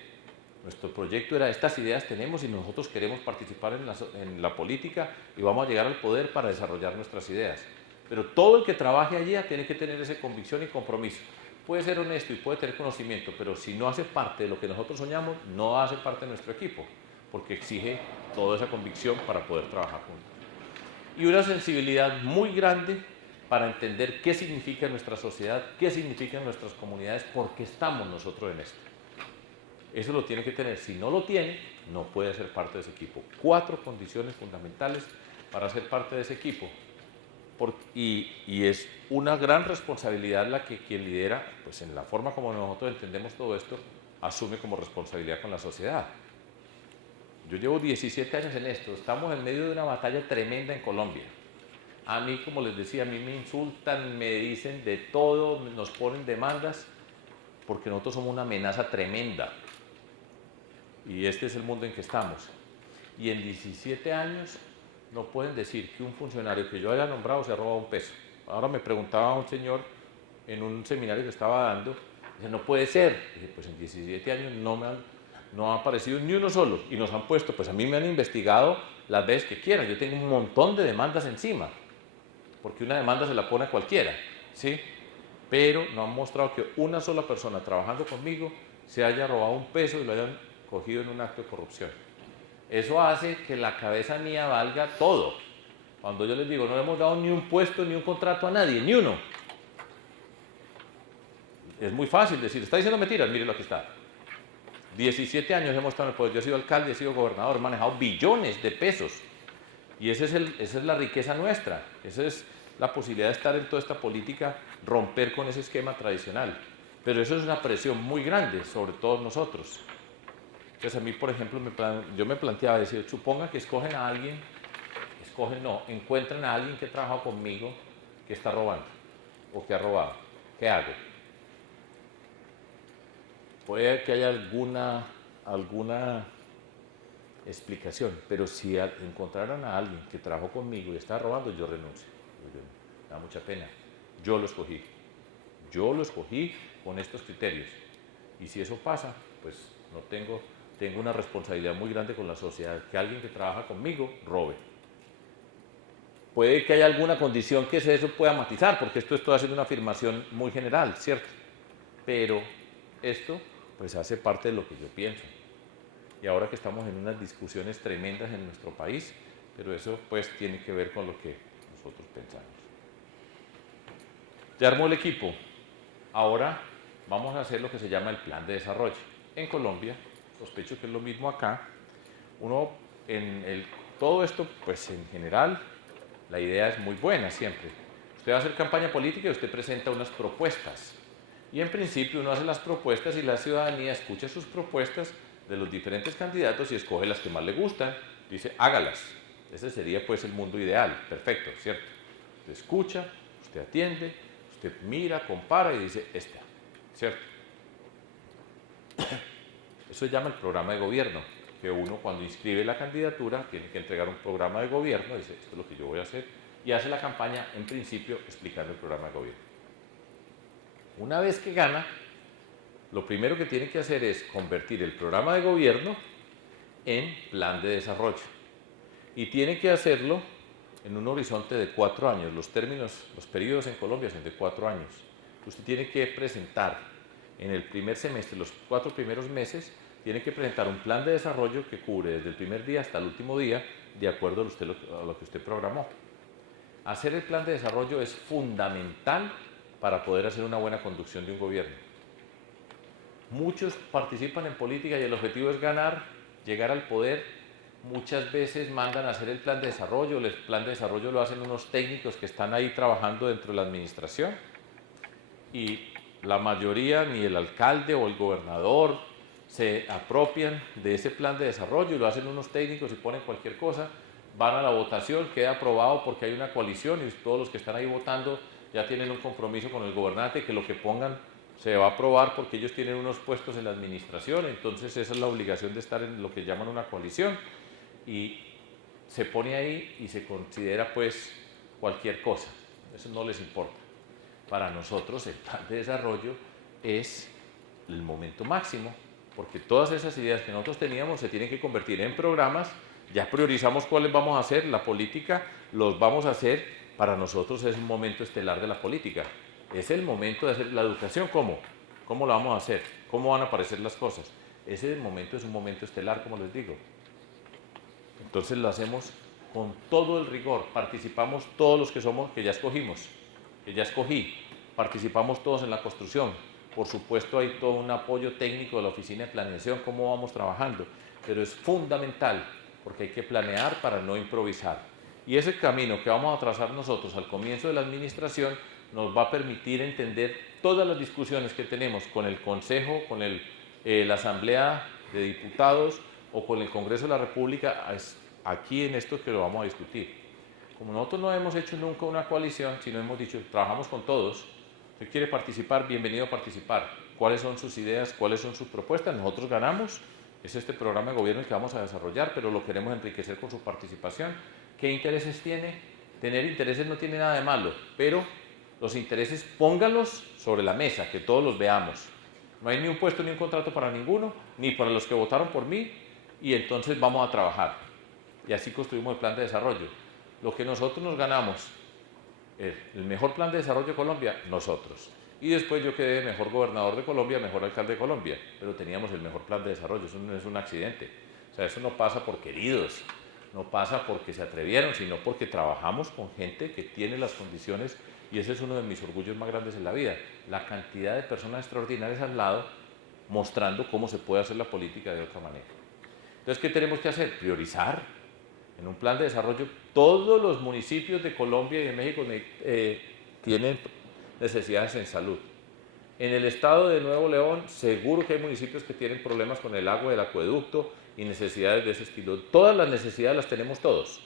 Nuestro proyecto era, estas ideas tenemos y nosotros queremos participar en la política y vamos a llegar al poder para desarrollar nuestras ideas. Pero todo el que trabaje allí tiene que tener esa convicción y compromiso. Puede ser honesto y puede tener conocimiento, pero si no hace parte de lo que nosotros soñamos, no hace parte de nuestro equipo, porque exige toda esa convicción para poder trabajar juntos. Y una sensibilidad muy grande para entender qué significa nuestra sociedad, qué significan nuestras comunidades, por qué estamos nosotros en esto. Eso lo tiene que tener. Si no lo tiene, no puede ser parte de ese equipo. 4 condiciones fundamentales para ser parte de ese equipo. Y es una gran responsabilidad la que quien lidera, pues en la forma como nosotros entendemos todo esto, asume como responsabilidad con la sociedad. Yo llevo 17 años en esto. Estamos en medio de una batalla tremenda en Colombia. A mí, como les decía, a mí me insultan, me dicen de todo, nos ponen demandas, porque nosotros somos una amenaza tremenda. Y este es el mundo en que estamos. Y en 17 años no pueden decir que un funcionario que yo haya nombrado se ha robado un peso. Ahora me preguntaba un señor en un seminario que estaba dando, dice, no puede ser. Dije, pues en 17 años no ha aparecido ni uno solo. Y nos han puesto, pues a mí me han investigado las veces que quieran. Yo tengo un montón de demandas encima, porque una demanda se la pone a cualquiera, ¿sí? Pero no han mostrado que una sola persona trabajando conmigo se haya robado un peso y lo hayan cogido en un acto de corrupción. Eso hace que la cabeza mía valga todo. Cuando yo les digo, no le hemos dado ni un puesto, ni un contrato a nadie, ni uno. Es muy fácil decir, está diciendo mentiras, mire lo que está. 17 años hemos estado en el poder, yo he sido alcalde, he sido gobernador, he manejado billones de pesos. Y esa es la riqueza nuestra, esa es la posibilidad de estar en toda esta política, romper con ese esquema tradicional. Pero eso es una presión muy grande sobre todos nosotros. Entonces a mí, por ejemplo, yo me planteaba decir, suponga que escogen a alguien, encuentran a alguien que ha trabajado conmigo que está robando o que ha robado. ¿Qué hago? Puede que haya alguna explicación, pero si encontraran a alguien que trabajó conmigo y está robando, yo renuncio. Me da mucha pena. Yo lo escogí. yo lo escogí con estos criterios. Y si eso pasa, pues no tengo una responsabilidad muy grande con la sociedad, que alguien que trabaja conmigo robe. Puede que haya alguna condición que eso pueda matizar, porque esto estoy haciendo una afirmación muy general, ¿cierto? Pero esto pues hace parte de lo que yo pienso. Y ahora que estamos en unas discusiones tremendas en nuestro país, pero eso pues tiene que ver con lo que nosotros pensamos. Ya armó el equipo. Ahora vamos a hacer lo que se llama el plan de desarrollo. En Colombia, sospecho que es lo mismo acá, todo esto pues en general la idea es muy buena siempre. Usted va a hacer campaña política y usted presenta unas propuestas. Y en principio uno hace las propuestas y la ciudadanía escucha sus propuestas de los diferentes candidatos y escoge las que más le gustan. Dice, hágalas. Ese sería pues el mundo ideal, perfecto, ¿cierto? Usted escucha, usted atiende, usted mira, compara y dice, esta, ¿cierto? Eso se llama el programa de gobierno, que uno cuando inscribe la candidatura tiene que entregar un programa de gobierno, dice, esto es lo que yo voy a hacer, y hace la campaña en principio explicando el programa de gobierno. Una vez que gana, lo primero que tiene que hacer es convertir el programa de gobierno en plan de desarrollo. Y tiene que hacerlo en un horizonte de 4 años. Los periodos en Colombia son de 4 años. Usted tiene que presentar en el primer semestre, los 4 primeros meses, tiene que presentar un plan de desarrollo que cubre desde el primer día hasta el último día, de acuerdo a lo que usted programó. Hacer el plan de desarrollo es fundamental para poder hacer una buena conducción de un gobierno. Muchos participan en política y el objetivo es ganar, llegar al poder. Muchas veces mandan a hacer el plan de desarrollo. El plan de desarrollo lo hacen unos técnicos que están ahí trabajando dentro de la administración. Y la mayoría, ni el alcalde o el gobernador, se apropian de ese plan de desarrollo y lo hacen unos técnicos y ponen cualquier cosa. Van a la votación, queda aprobado porque hay una coalición y todos los que están ahí votando ya tienen un compromiso con el gobernante que lo que pongan se va a aprobar porque ellos tienen unos puestos en la administración, entonces esa es la obligación de estar en lo que llaman una coalición y se pone ahí y se considera pues cualquier cosa, eso no les importa. Para nosotros el plan de desarrollo es el momento máximo porque todas esas ideas que nosotros teníamos se tienen que convertir en programas, ya priorizamos cuáles vamos a hacer, la política los vamos a hacer. Para nosotros es un momento estelar de la política. Es el momento de hacer la educación. ¿Cómo? ¿Cómo la vamos a hacer? ¿Cómo van a aparecer las cosas? Ese momento es un momento estelar, como les digo. Entonces lo hacemos con todo el rigor. Participamos todos los que somos, que ya escogimos, que ya escogí. Participamos todos en la construcción. Por supuesto hay todo un apoyo técnico de la oficina de planeación, cómo vamos trabajando. Pero es fundamental porque hay que planear para no improvisar. Y ese camino que vamos a trazar nosotros al comienzo de la administración nos va a permitir entender todas las discusiones que tenemos con el Consejo, con la Asamblea de Diputados o con el Congreso de la República, aquí en esto que lo vamos a discutir. Como nosotros no hemos hecho nunca una coalición, sino hemos dicho, trabajamos con todos, usted quiere participar, bienvenido a participar. ¿Cuáles son sus ideas? ¿Cuáles son sus propuestas? Nosotros ganamos, es este programa de gobierno que vamos a desarrollar, pero lo queremos enriquecer con su participación. ¿Qué intereses tiene? Tener intereses no tiene nada de malo, pero los intereses póngalos sobre la mesa, que todos los veamos. No hay ni un puesto ni un contrato para ninguno, ni para los que votaron por mí, y entonces vamos a trabajar. Y así construimos el plan de desarrollo. Lo que nosotros nos ganamos, el mejor plan de desarrollo de Colombia, nosotros. Y después yo quedé mejor gobernador de Colombia, mejor alcalde de Colombia, pero teníamos el mejor plan de desarrollo, eso no es un accidente. O sea, eso no pasa por queridos. No pasa porque se atrevieron, sino porque trabajamos con gente que tiene las condiciones y ese es uno de mis orgullos más grandes en la vida. La cantidad de personas extraordinarias al lado mostrando cómo se puede hacer la política de otra manera. Entonces, ¿qué tenemos que hacer? Priorizar. En un plan de desarrollo, todos los municipios de Colombia y de México tienen necesidades en salud. En el estado de Nuevo León, seguro que hay municipios que tienen problemas con el agua del acueducto y necesidades de ese estilo. Todas las necesidades las tenemos todos.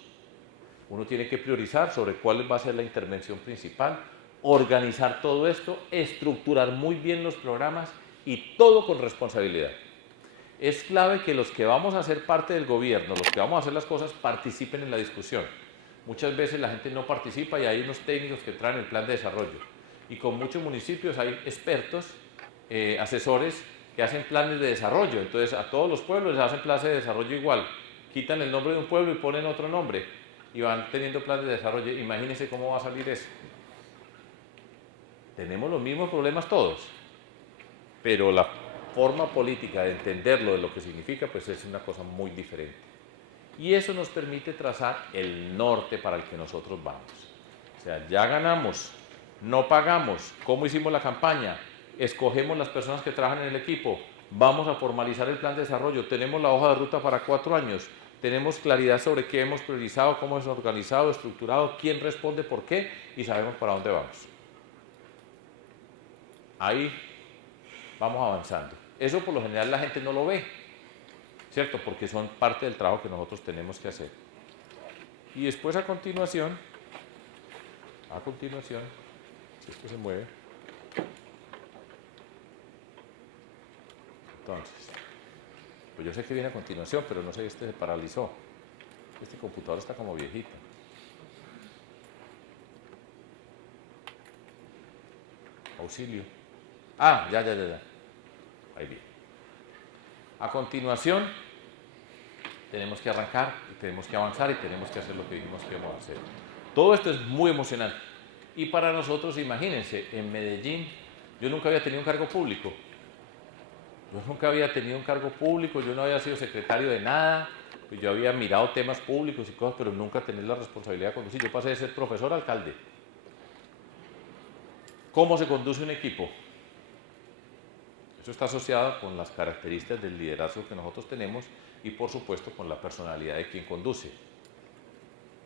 Uno tiene que priorizar sobre cuál va a ser la intervención principal, organizar todo esto, estructurar muy bien los programas y todo con responsabilidad. Es clave que los que vamos a ser parte del gobierno, los que vamos a hacer las cosas, participen en la discusión. Muchas veces la gente no participa y hay unos técnicos que traen el plan de desarrollo. Y con muchos municipios hay expertos, asesores, que hacen planes de desarrollo. Entonces a todos los pueblos les hacen planes de desarrollo igual. Quitan el nombre de un pueblo y ponen otro nombre. Y van teniendo planes de desarrollo. Imagínense cómo va a salir eso. Tenemos los mismos problemas todos. Pero la forma política de entenderlo, de lo que significa, pues es una cosa muy diferente. Y eso nos permite trazar el norte para el que nosotros vamos. O sea, ya ganamos, no pagamos, ¿cómo hicimos la campaña? Escogemos las personas que trabajan en el equipo, vamos a formalizar el plan de desarrollo, tenemos la hoja de ruta para 4 años, tenemos claridad sobre qué hemos priorizado, cómo es organizado, estructurado, quién responde por qué y sabemos para dónde vamos. Ahí vamos avanzando. Eso por lo general la gente no lo ve, ¿cierto? Porque son parte del trabajo que nosotros tenemos que hacer. Y después a continuación, si esto se mueve, entonces, pues yo sé que viene a continuación, pero no sé, este se paralizó. Este computador está como viejito. Auxilio. Ah, ya. Ahí viene. A continuación, tenemos que arrancar, y tenemos que avanzar y tenemos que hacer lo que dijimos que íbamos a hacer. Todo esto es muy emocionante. Y para nosotros, imagínense, en Medellín, yo nunca había tenido un cargo público. Yo no había sido secretario de nada, pues yo había mirado temas públicos y cosas, pero nunca tenía la responsabilidad de conducir. Yo pasé de ser profesor a alcalde. ¿Cómo se conduce un equipo? Eso está asociado con las características del liderazgo que nosotros tenemos y por supuesto con la personalidad de quien conduce.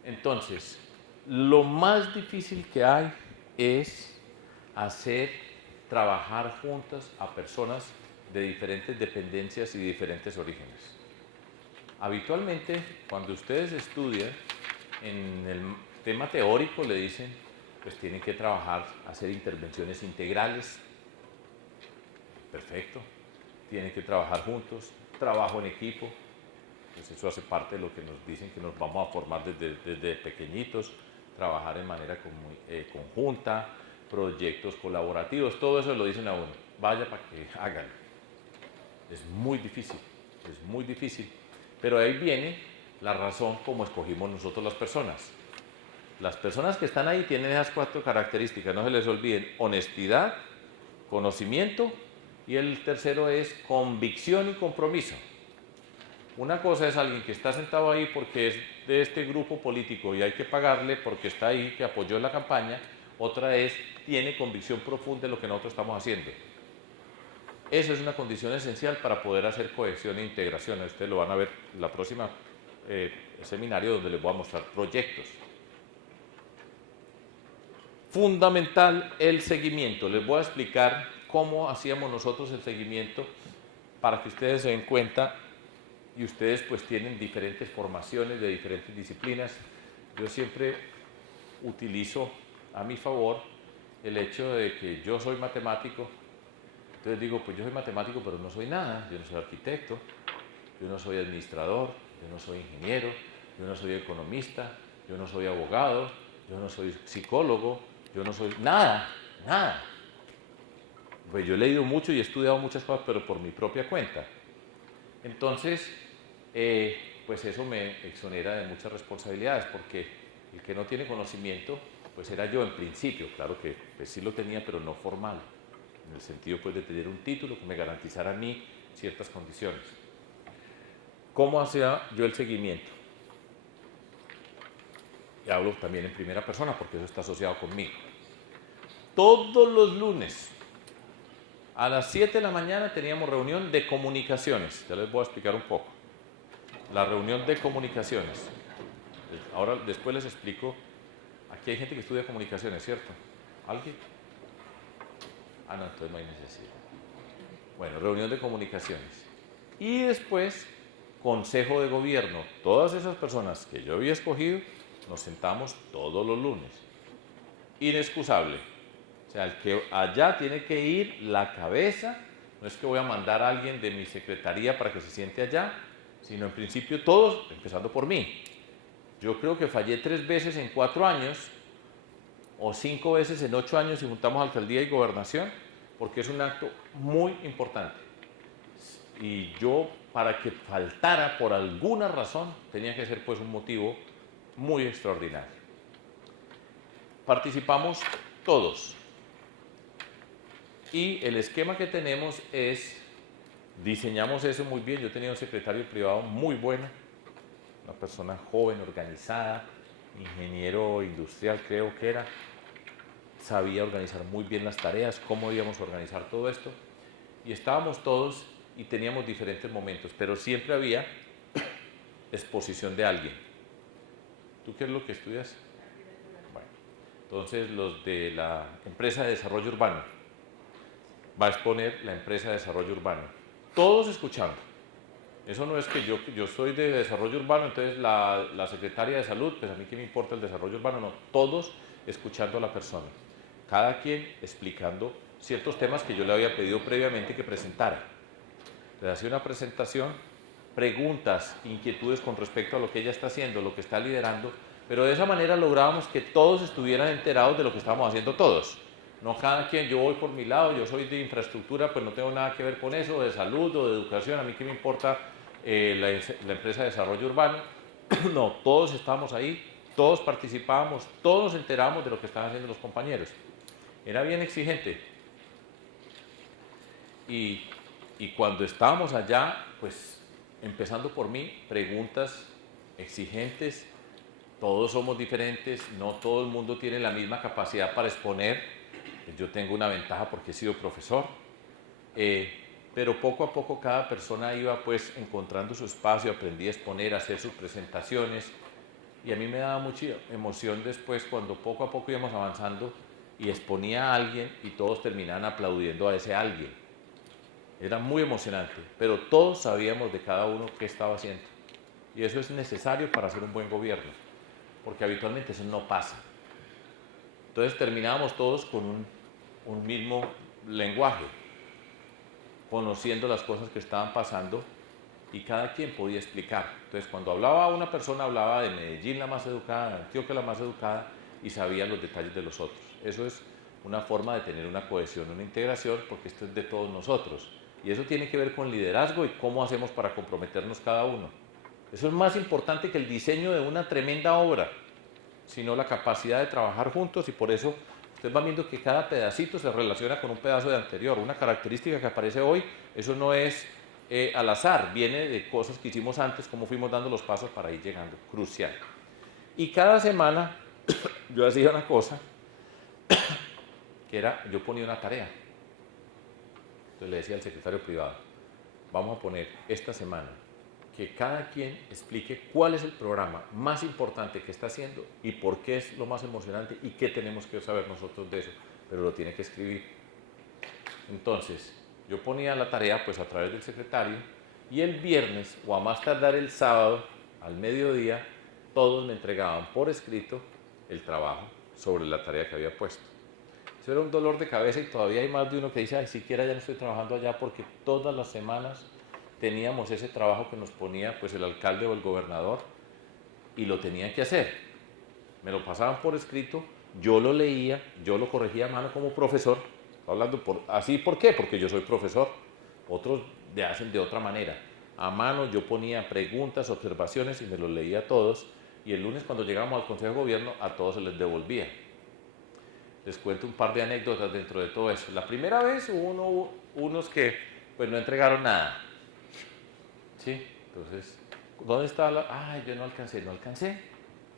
Entonces, lo más difícil que hay es hacer trabajar juntas a personas de diferentes dependencias y diferentes orígenes. Habitualmente, cuando ustedes estudian, en el tema teórico le dicen, pues tienen que trabajar, hacer intervenciones integrales. Perfecto. Tienen que trabajar juntos, trabajo en equipo. Pues eso hace parte de lo que nos dicen que nos vamos a formar desde pequeñitos, trabajar en manera conjunta, proyectos colaborativos, todo eso lo dicen a uno. Vaya para que hagan. Es muy difícil. Pero ahí viene la razón como escogimos nosotros las personas. Las personas que están ahí tienen esas 4 características, no se les olviden: honestidad, conocimiento y el tercero es convicción y compromiso. Una cosa es alguien que está sentado ahí porque es de este grupo político y hay que pagarle porque está ahí, que apoyó la campaña. Otra es, tiene convicción profunda en lo que nosotros estamos haciendo. Eso es una condición esencial para poder hacer cohesión e integración. Ustedes lo van a ver en la próxima seminario donde les voy a mostrar proyectos. Fundamental el seguimiento. Les voy a explicar cómo hacíamos nosotros el seguimiento para que ustedes se den cuenta y ustedes pues tienen diferentes formaciones de diferentes disciplinas. Yo siempre utilizo a mi favor el hecho de que yo soy matemático. Entonces digo, pues yo soy matemático, pero no soy nada. Yo no soy arquitecto, yo no soy administrador, yo no soy ingeniero, yo no soy economista, yo no soy abogado, yo no soy psicólogo, yo no soy nada. Pues yo he leído mucho y he estudiado muchas cosas, pero por mi propia cuenta. Entonces, pues eso me exonera de muchas responsabilidades, porque el que no tiene conocimiento, pues era yo en principio. Claro que pues sí lo tenía, pero no formal, en el sentido pues de tener un título que me garantizara a mí ciertas condiciones. ¿Cómo hacía yo el seguimiento? Y hablo también en primera persona porque eso está asociado conmigo. Todos los lunes a las 7 de la mañana teníamos reunión de comunicaciones. Ya les voy a explicar un poco. La reunión de comunicaciones. Ahora después les explico. Aquí hay gente que estudia comunicaciones, ¿cierto? ¿Alguien? Ah, no, entonces no hay necesidad. Bueno, reunión de comunicaciones. Y después, consejo de gobierno. Todas esas personas que yo había escogido, nos sentamos todos los lunes. Inexcusable. O sea, el que allá tiene que ir la cabeza. No es que voy a mandar a alguien de mi secretaría para que se siente allá, sino en principio todos, empezando por mí. Yo creo que fallé 3 veces en 4 años, o 5 veces en 8 años si juntamos alcaldía y gobernación, porque es un acto muy importante. Y yo, para que faltara por alguna razón, tenía que ser pues un motivo muy extraordinario. Participamos todos. Y el esquema que tenemos es, diseñamos eso muy bien. Yo tenía un secretario privado muy bueno, una persona joven, organizada, ingeniero industrial creo que era, sabía organizar muy bien las tareas, cómo íbamos a organizar todo esto. Y estábamos todos y teníamos diferentes momentos, pero siempre había exposición de alguien. ¿Tú qué es lo que estudias? Bueno, entonces los de la empresa de desarrollo urbano, va a exponer la empresa de desarrollo urbano. Todos escuchando. Eso no es que yo soy de desarrollo urbano, entonces la secretaria de salud, pues a mí qué me importa el desarrollo urbano, no. Todos escuchando a la persona. Cada quien explicando ciertos temas que yo le había pedido previamente que presentara. Le hacía una presentación, preguntas, inquietudes con respecto a lo que ella está haciendo, lo que está liderando, pero de esa manera lográbamos que todos estuvieran enterados de lo que estábamos haciendo todos. No cada quien, yo voy por mi lado, yo soy de infraestructura, pues no tengo nada que ver con eso, de salud o de educación, a mí qué me importa la empresa de desarrollo urbano. No, todos estábamos ahí, todos participábamos, todos nos enterábamos de lo que estaban haciendo los compañeros. Era bien exigente. Y cuando estábamos allá, pues empezando por mí, preguntas exigentes, todos somos diferentes, no todo el mundo tiene la misma capacidad para exponer. Yo tengo una ventaja porque he sido profesor, pero poco a poco cada persona iba pues encontrando su espacio, aprendí a exponer, a hacer sus presentaciones, y a mí me daba mucha emoción después cuando poco a poco íbamos avanzando y exponía a alguien y todos terminaban aplaudiendo a ese alguien. Era muy emocionante, pero todos sabíamos de cada uno qué estaba haciendo, y eso es necesario para hacer un buen gobierno, porque habitualmente eso no pasa. Entonces terminábamos todos con un mismo lenguaje, conociendo las cosas que estaban pasando y cada quien podía explicar. Entonces cuando hablaba una persona hablaba de Medellín la más educada, de Antioquia la más educada y sabía los detalles de los otros. Eso es una forma de tener una cohesión, una integración, porque esto es de todos nosotros. Y eso tiene que ver con liderazgo y cómo hacemos para comprometernos cada uno. Eso es más importante que el diseño de una tremenda obra, sino la capacidad de trabajar juntos, y por eso ustedes van viendo que cada pedacito se relaciona con un pedazo de anterior. Una característica que aparece hoy, eso no es al azar, viene de cosas que hicimos antes, cómo fuimos dando los pasos para ir llegando, crucial. Y cada semana yo hacía una cosa, que era, yo ponía una tarea. Entonces le decía al secretario privado, vamos a poner esta semana que cada quien explique cuál es el programa más importante que está haciendo y por qué es lo más emocionante y qué tenemos que saber nosotros de eso, pero lo tiene que escribir. Entonces, yo ponía la tarea pues a través del secretario, y el viernes o a más tardar el sábado al mediodía todos me entregaban por escrito el trabajo sobre la tarea que había puesto. Eso era un dolor de cabeza, y todavía hay más de uno que dice, ay, siquiera ya no estoy trabajando allá, porque todas las semanas teníamos ese trabajo que nos ponía pues el alcalde o el gobernador y lo tenían que hacer. Me lo pasaban por escrito, yo lo leía, yo lo corregía a mano como profesor. Hablando así, ¿por qué? Porque yo soy profesor. Otros le hacen de otra manera. A mano yo ponía preguntas, observaciones y me los leía a todos, y el lunes cuando llegamos al Consejo de Gobierno a todos se les devolvía. Les cuento un par de anécdotas dentro de todo eso. La primera vez hubo unos que pues no entregaron nada. ¿Sí? Entonces, ¿dónde está la...? Ay, yo no alcancé. ¿Cómo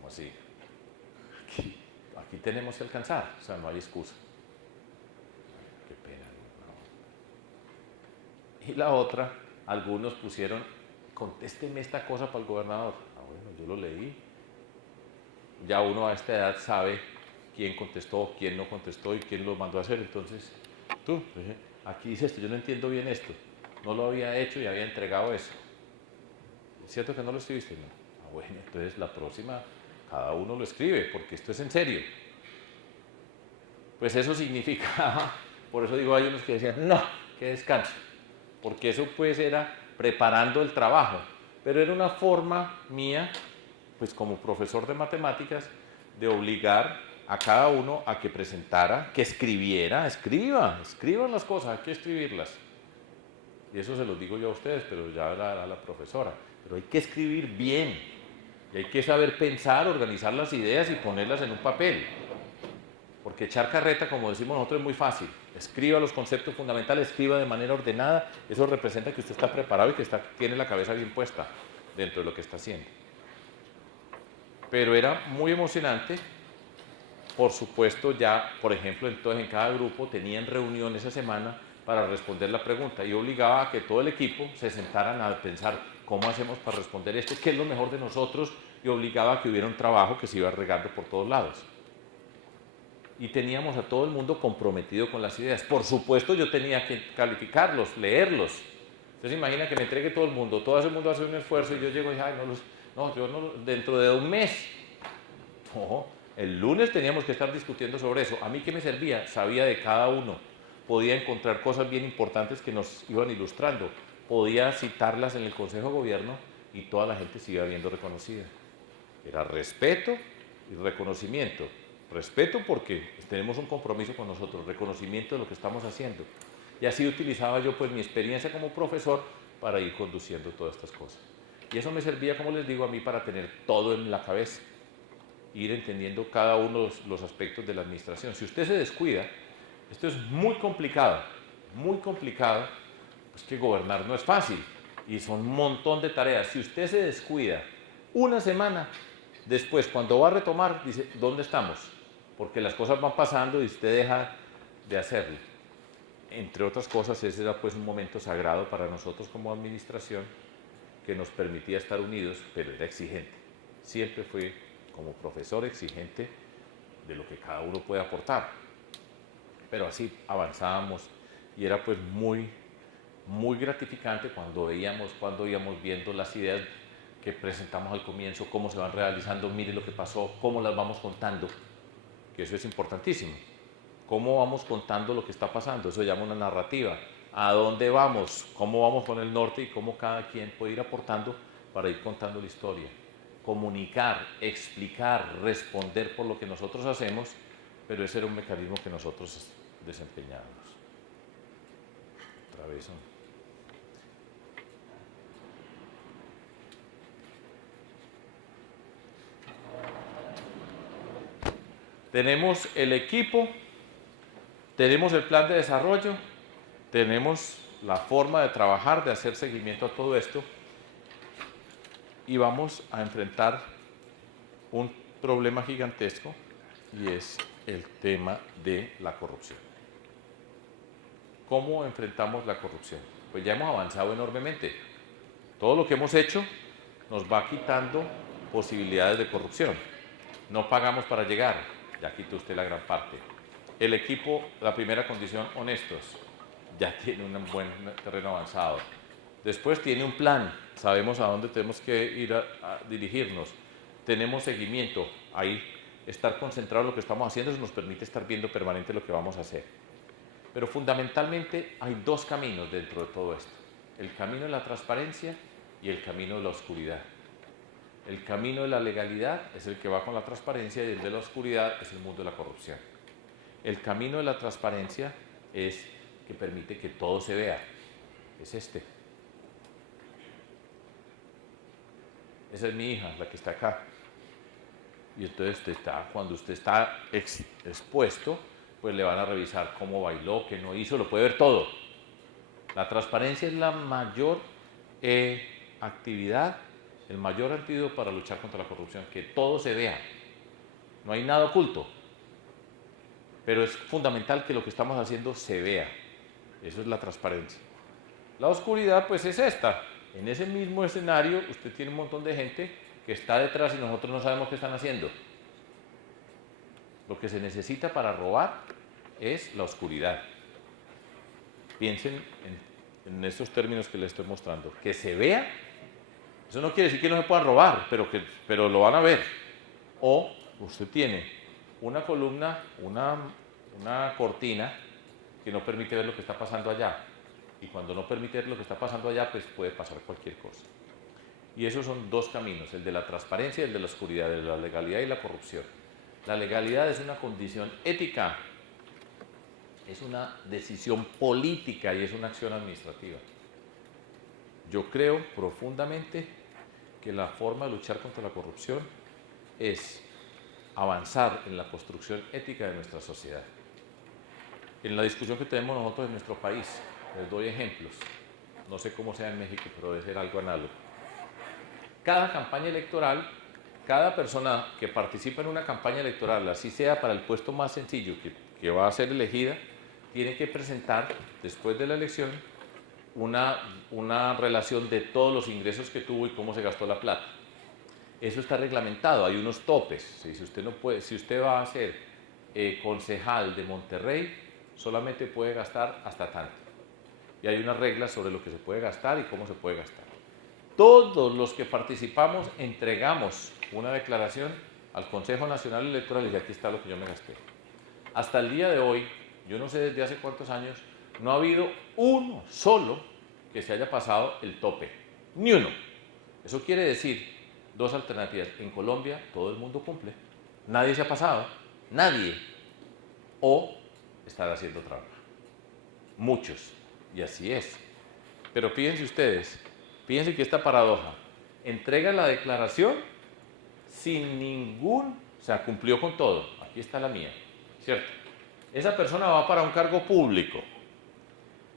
así? Aquí tenemos que alcanzar, o sea, no hay excusa. Qué pena. No. Y la otra, algunos pusieron, contésteme esta cosa para el gobernador. Ah, bueno, yo lo leí. Ya uno a esta edad sabe quién contestó, quién no contestó y quién lo mandó a hacer. Entonces, tú, aquí dice esto, yo no entiendo bien esto. No lo había hecho y había entregado eso. ¿Es cierto que no lo escribiste? No. Ah, bueno, entonces la próxima cada uno lo escribe, porque esto es en serio. Pues eso significaba, por eso digo, hay unos que decían, no, que descanso, porque eso pues era preparando el trabajo, pero era una forma mía, pues como profesor de matemáticas, de obligar a cada uno a que presentara, que escribiera, escriban las cosas, hay que escribirlas. Y eso se los digo yo a ustedes, pero ya era la profesora. Pero hay que escribir bien, y hay que saber pensar, organizar las ideas y ponerlas en un papel. Porque echar carreta, como decimos nosotros, es muy fácil. Escriba los conceptos fundamentales, escriba de manera ordenada, eso representa que usted está preparado y que tiene la cabeza bien puesta dentro de lo que está haciendo. Pero era muy emocionante. Por supuesto, ya, por ejemplo, entonces en cada grupo tenían reunión esa semana para responder la pregunta y obligaba a que todo el equipo se sentaran a pensar cómo hacemos para responder esto, qué es lo mejor de nosotros, y obligaba a que hubiera un trabajo que se iba regando por todos lados. Y teníamos a todo el mundo comprometido con las ideas. Por supuesto, yo tenía que calificarlos, leerlos. Entonces imagina que me entregue todo el mundo hace un esfuerzo y yo llego y ay, dentro de un mes. No, el lunes teníamos que estar discutiendo sobre eso. ¿A mí qué me servía? Sabía de cada uno. Podía encontrar cosas bien importantes que nos iban ilustrando. Podía citarlas en el Consejo de Gobierno y toda la gente se iba viendo reconocida. Era respeto y reconocimiento. Respeto porque tenemos un compromiso con nosotros, reconocimiento de lo que estamos haciendo. Y así utilizaba yo pues mi experiencia como profesor para ir conduciendo todas estas cosas. Y eso me servía, como les digo, a mí para tener todo en la cabeza, ir entendiendo cada uno de los aspectos de la administración. Si usted se descuida, esto es muy complicado, pues que gobernar no es fácil y son un montón de tareas. Si usted se descuida una semana, después cuando va a retomar, dice, ¿dónde estamos? Porque las cosas van pasando y usted deja de hacerlo. Entre otras cosas, ese era pues un momento sagrado para nosotros como administración que nos permitía estar unidos, pero era exigente. Siempre fue como profesor exigente de lo que cada uno puede aportar. Pero así avanzábamos y era pues muy gratificante cuando íbamos viendo las ideas que presentamos al comienzo, cómo se van realizando, mire lo que pasó, cómo las vamos contando, que eso es importantísimo. Cómo vamos contando lo que está pasando, eso se llama una narrativa. ¿A dónde vamos? ¿Cómo vamos con el norte? Y cómo cada quien puede ir aportando para ir contando la historia. Comunicar, explicar, responder por lo que nosotros hacemos, pero ese era un mecanismo que nosotros desempeñábamos. Otra vez, ¿no? Tenemos el equipo, tenemos el plan de desarrollo, tenemos la forma de trabajar, de hacer seguimiento a todo esto y vamos a enfrentar un problema gigantesco y es el tema de la corrupción. ¿Cómo enfrentamos la corrupción? Pues ya hemos avanzado enormemente. Todo lo que hemos hecho nos va quitando posibilidades de corrupción. No pagamos para llegar, ya quitó usted la gran parte. El equipo, la primera condición, honestos, ya tiene un buen terreno avanzado. Después tiene un plan, sabemos a dónde tenemos que ir a dirigirnos. Tenemos seguimiento, ahí estar concentrado en lo que estamos haciendo, eso nos permite estar viendo permanente lo que vamos a hacer. Pero fundamentalmente hay dos caminos dentro de todo esto. El camino de la transparencia y el camino de la oscuridad. El camino de la legalidad es el que va con la transparencia y el de la oscuridad es el mundo de la corrupción. El camino de la transparencia es que permite que todo se vea. Es este. Esa es mi hija, la que está acá. Y entonces cuando usted está expuesto, pues le van a revisar cómo bailó, qué no hizo, lo puede ver todo. La transparencia es la mayor actividad, el mayor antídoto para luchar contra la corrupción, que todo se vea. No hay nada oculto. Pero es fundamental que lo que estamos haciendo se vea. Eso es la transparencia. La oscuridad, pues es esta. En ese mismo escenario, usted tiene un montón de gente que está detrás y nosotros no sabemos qué están haciendo. Lo que se necesita para robar es la oscuridad. Piensen en estos términos que les estoy mostrando. Que se vea, eso no quiere decir que no se puedan robar, pero lo van a ver. O usted tiene una columna, una cortina que no permite ver lo que está pasando allá. Y cuando no permite ver lo que está pasando allá, pues puede pasar cualquier cosa. Y esos son dos caminos, el de la transparencia y el de la oscuridad, el de la legalidad y la corrupción. La legalidad es una condición ética, es una decisión política y es una acción administrativa. Yo creo profundamente que la forma de luchar contra la corrupción es avanzar en la construcción ética de nuestra sociedad. En la discusión que tenemos nosotros en nuestro país, les doy ejemplos, no sé cómo sea en México, pero debe ser algo análogo. Cada campaña electoral, cada persona que participa en una campaña electoral, así sea para el puesto más sencillo que va a ser elegida, tiene que presentar, después de la elección, una relación de todos los ingresos que tuvo y cómo se gastó la plata. Eso está reglamentado, hay unos topes. Si usted va a ser concejal de Monterrey, solamente puede gastar hasta tanto. Y hay unas reglas sobre lo que se puede gastar y cómo se puede gastar. Todos los que participamos entregamos una declaración al Consejo Nacional Electoral y aquí está lo que yo me gasté. Hasta el día de hoy, yo no sé desde hace cuántos años, no ha habido uno solo que se haya pasado el tope. Ni uno. Eso quiere decir dos alternativas. En Colombia todo el mundo cumple. Nadie se ha pasado. Nadie. O están haciendo trampa. Muchos. Y así es. Pero fíjense ustedes, fíjense que esta paradoja. Entrega la declaración sin ningún, o sea, cumplió con todo. Aquí está la mía, ¿cierto? Esa persona va para un cargo público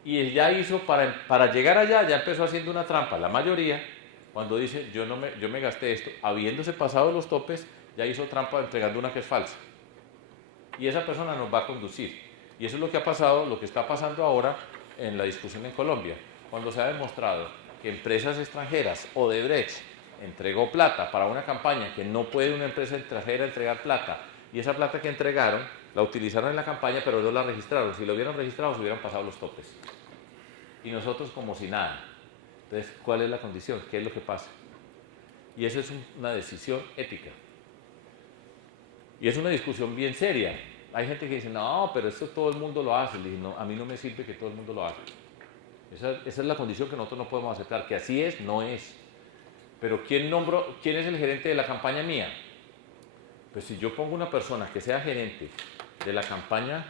y ya hizo, para llegar allá, ya empezó haciendo una trampa. La mayoría, cuando dice, yo me gasté esto, habiéndose pasado los topes, ya hizo trampa entregando una que es falsa. Y esa persona nos va a conducir. Y eso es lo que ha pasado, lo que está pasando ahora en la discusión en Colombia, cuando se ha demostrado que empresas extranjeras, Odebrecht, entregó plata para una campaña que no puede una empresa extranjera entregar plata, y esa plata que entregaron la utilizaron en la campaña, pero no la registraron. Si lo hubieran registrado, se hubieran pasado los topes. Y nosotros como si nada. Entonces, ¿cuál es la condición? ¿Qué es lo que pasa? Y eso es una decisión ética. Y es una discusión bien seria. Hay gente que dice, no, pero esto todo el mundo lo hace. Le dije, no, a mí no me sirve que todo el mundo lo haga. Esa es la condición que nosotros no podemos aceptar, que así es, no es. Pero ¿quién es el gerente de la campaña mía? Pues si yo pongo una persona que sea gerente de la campaña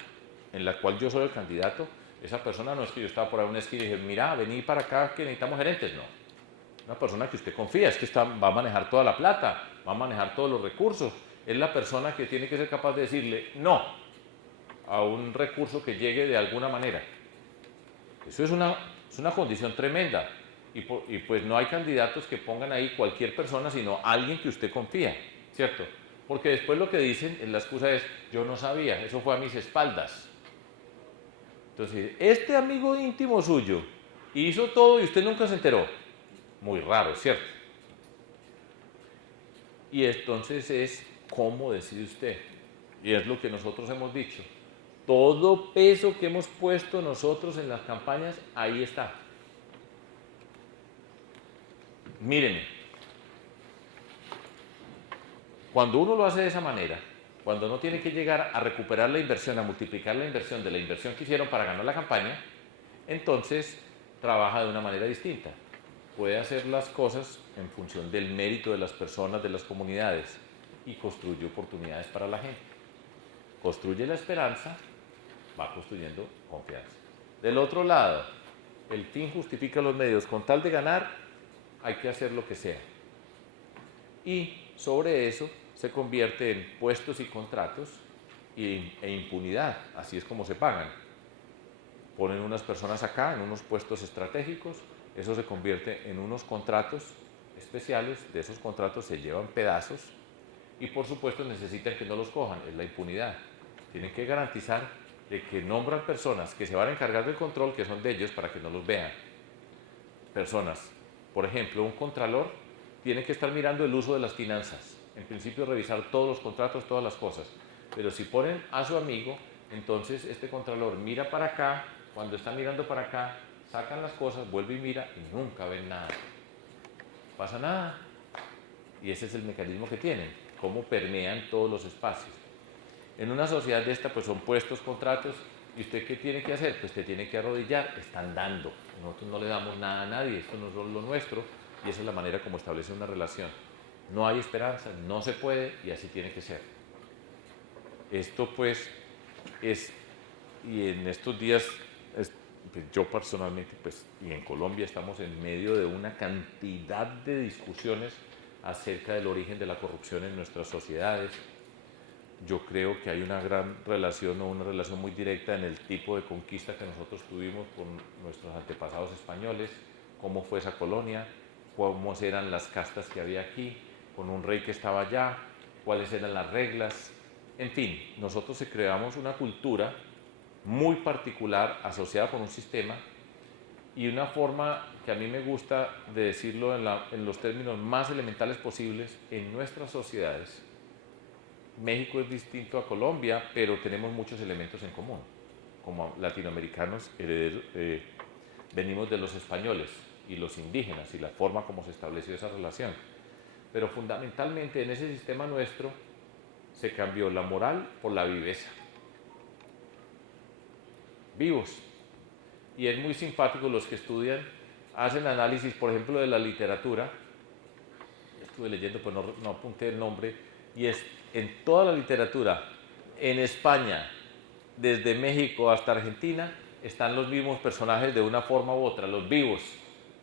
en la cual yo soy el candidato, esa persona no es que yo estaba por ahí en una esquina y dije, mira, vení para acá que necesitamos gerentes, no. Una persona que usted confía, es que va a manejar toda la plata, va a manejar todos los recursos. Es la persona que tiene que ser capaz de decirle no a un recurso que llegue de alguna manera. Eso es una condición tremenda. Y pues no hay candidatos que pongan ahí cualquier persona, sino alguien que usted confía, ¿cierto? Porque después lo que dicen, la excusa es, yo no sabía, eso fue a mis espaldas. Entonces, este amigo íntimo suyo hizo todo y usted nunca se enteró. Muy raro, ¿cierto? Y entonces es cómo decide usted. Y es lo que nosotros hemos dicho. Todo peso que hemos puesto nosotros en las campañas, ahí está. Mírenme, cuando uno lo hace de esa manera, cuando no tiene que llegar a recuperar la inversión, a multiplicar la inversión de la inversión que hicieron para ganar la campaña, entonces trabaja de una manera distinta. Puede hacer las cosas en función del mérito de las personas, de las comunidades, y construye oportunidades para la gente. Construye la esperanza, va construyendo confianza. Del otro lado, el fin justifica los medios. Con tal de ganar, hay que hacer lo que sea. Y sobre eso se convierte en puestos y contratos e impunidad. Así es como se pagan. Ponen unas personas acá en unos puestos estratégicos, eso se convierte en unos contratos especiales, de esos contratos se llevan pedazos y por supuesto necesitan que no los cojan, es la impunidad. Tienen que garantizar de que nombran personas que se van a encargar del control, que son de ellos, para que no los vean. Personas, por ejemplo, un contralor tiene que estar mirando el uso de las finanzas. En principio revisar todos los contratos, todas las cosas. Pero si ponen a su amigo, entonces este contralor mira para acá, cuando está mirando para acá, sacan las cosas, vuelve y mira y nunca ven nada. No pasa nada. Y ese es el mecanismo que tienen, cómo permean todos los espacios. En una sociedad de esta, pues son puestos, contratos, ¿y usted qué tiene que hacer? Pues te tiene que arrodillar, están dando. Nosotros no le damos nada a nadie, esto no es lo nuestro, y esa es la manera como establece una relación. No hay esperanza, no se puede, y así tiene que ser. Esto pues es, y en estos días, pues, yo personalmente, pues, y en Colombia estamos en medio de una cantidad de discusiones acerca del origen de la corrupción en nuestras sociedades. Yo creo que hay una gran relación o una relación muy directa en el tipo de conquista que nosotros tuvimos con nuestros antepasados españoles, cómo fue esa colonia, cómo eran las castas que había aquí, con un rey que estaba allá, cuáles eran las reglas. En fin, nosotros creamos una cultura muy particular asociada con un sistema y una forma que a mí me gusta de decirlo en los términos más elementales posibles. En nuestras sociedades, México es distinto a Colombia, pero tenemos muchos elementos en común. Como latinoamericanos, venimos de los españoles y los indígenas y la forma como se estableció esa relación. Pero fundamentalmente en ese sistema nuestro se cambió la moral por la viveza. Vivos. Y es muy simpático, los que estudian, hacen análisis, por ejemplo, de la literatura. Estuve leyendo, pues no apunté el nombre, y es en toda la literatura, en España, desde México hasta Argentina, están los mismos personajes de una forma u otra, los vivos,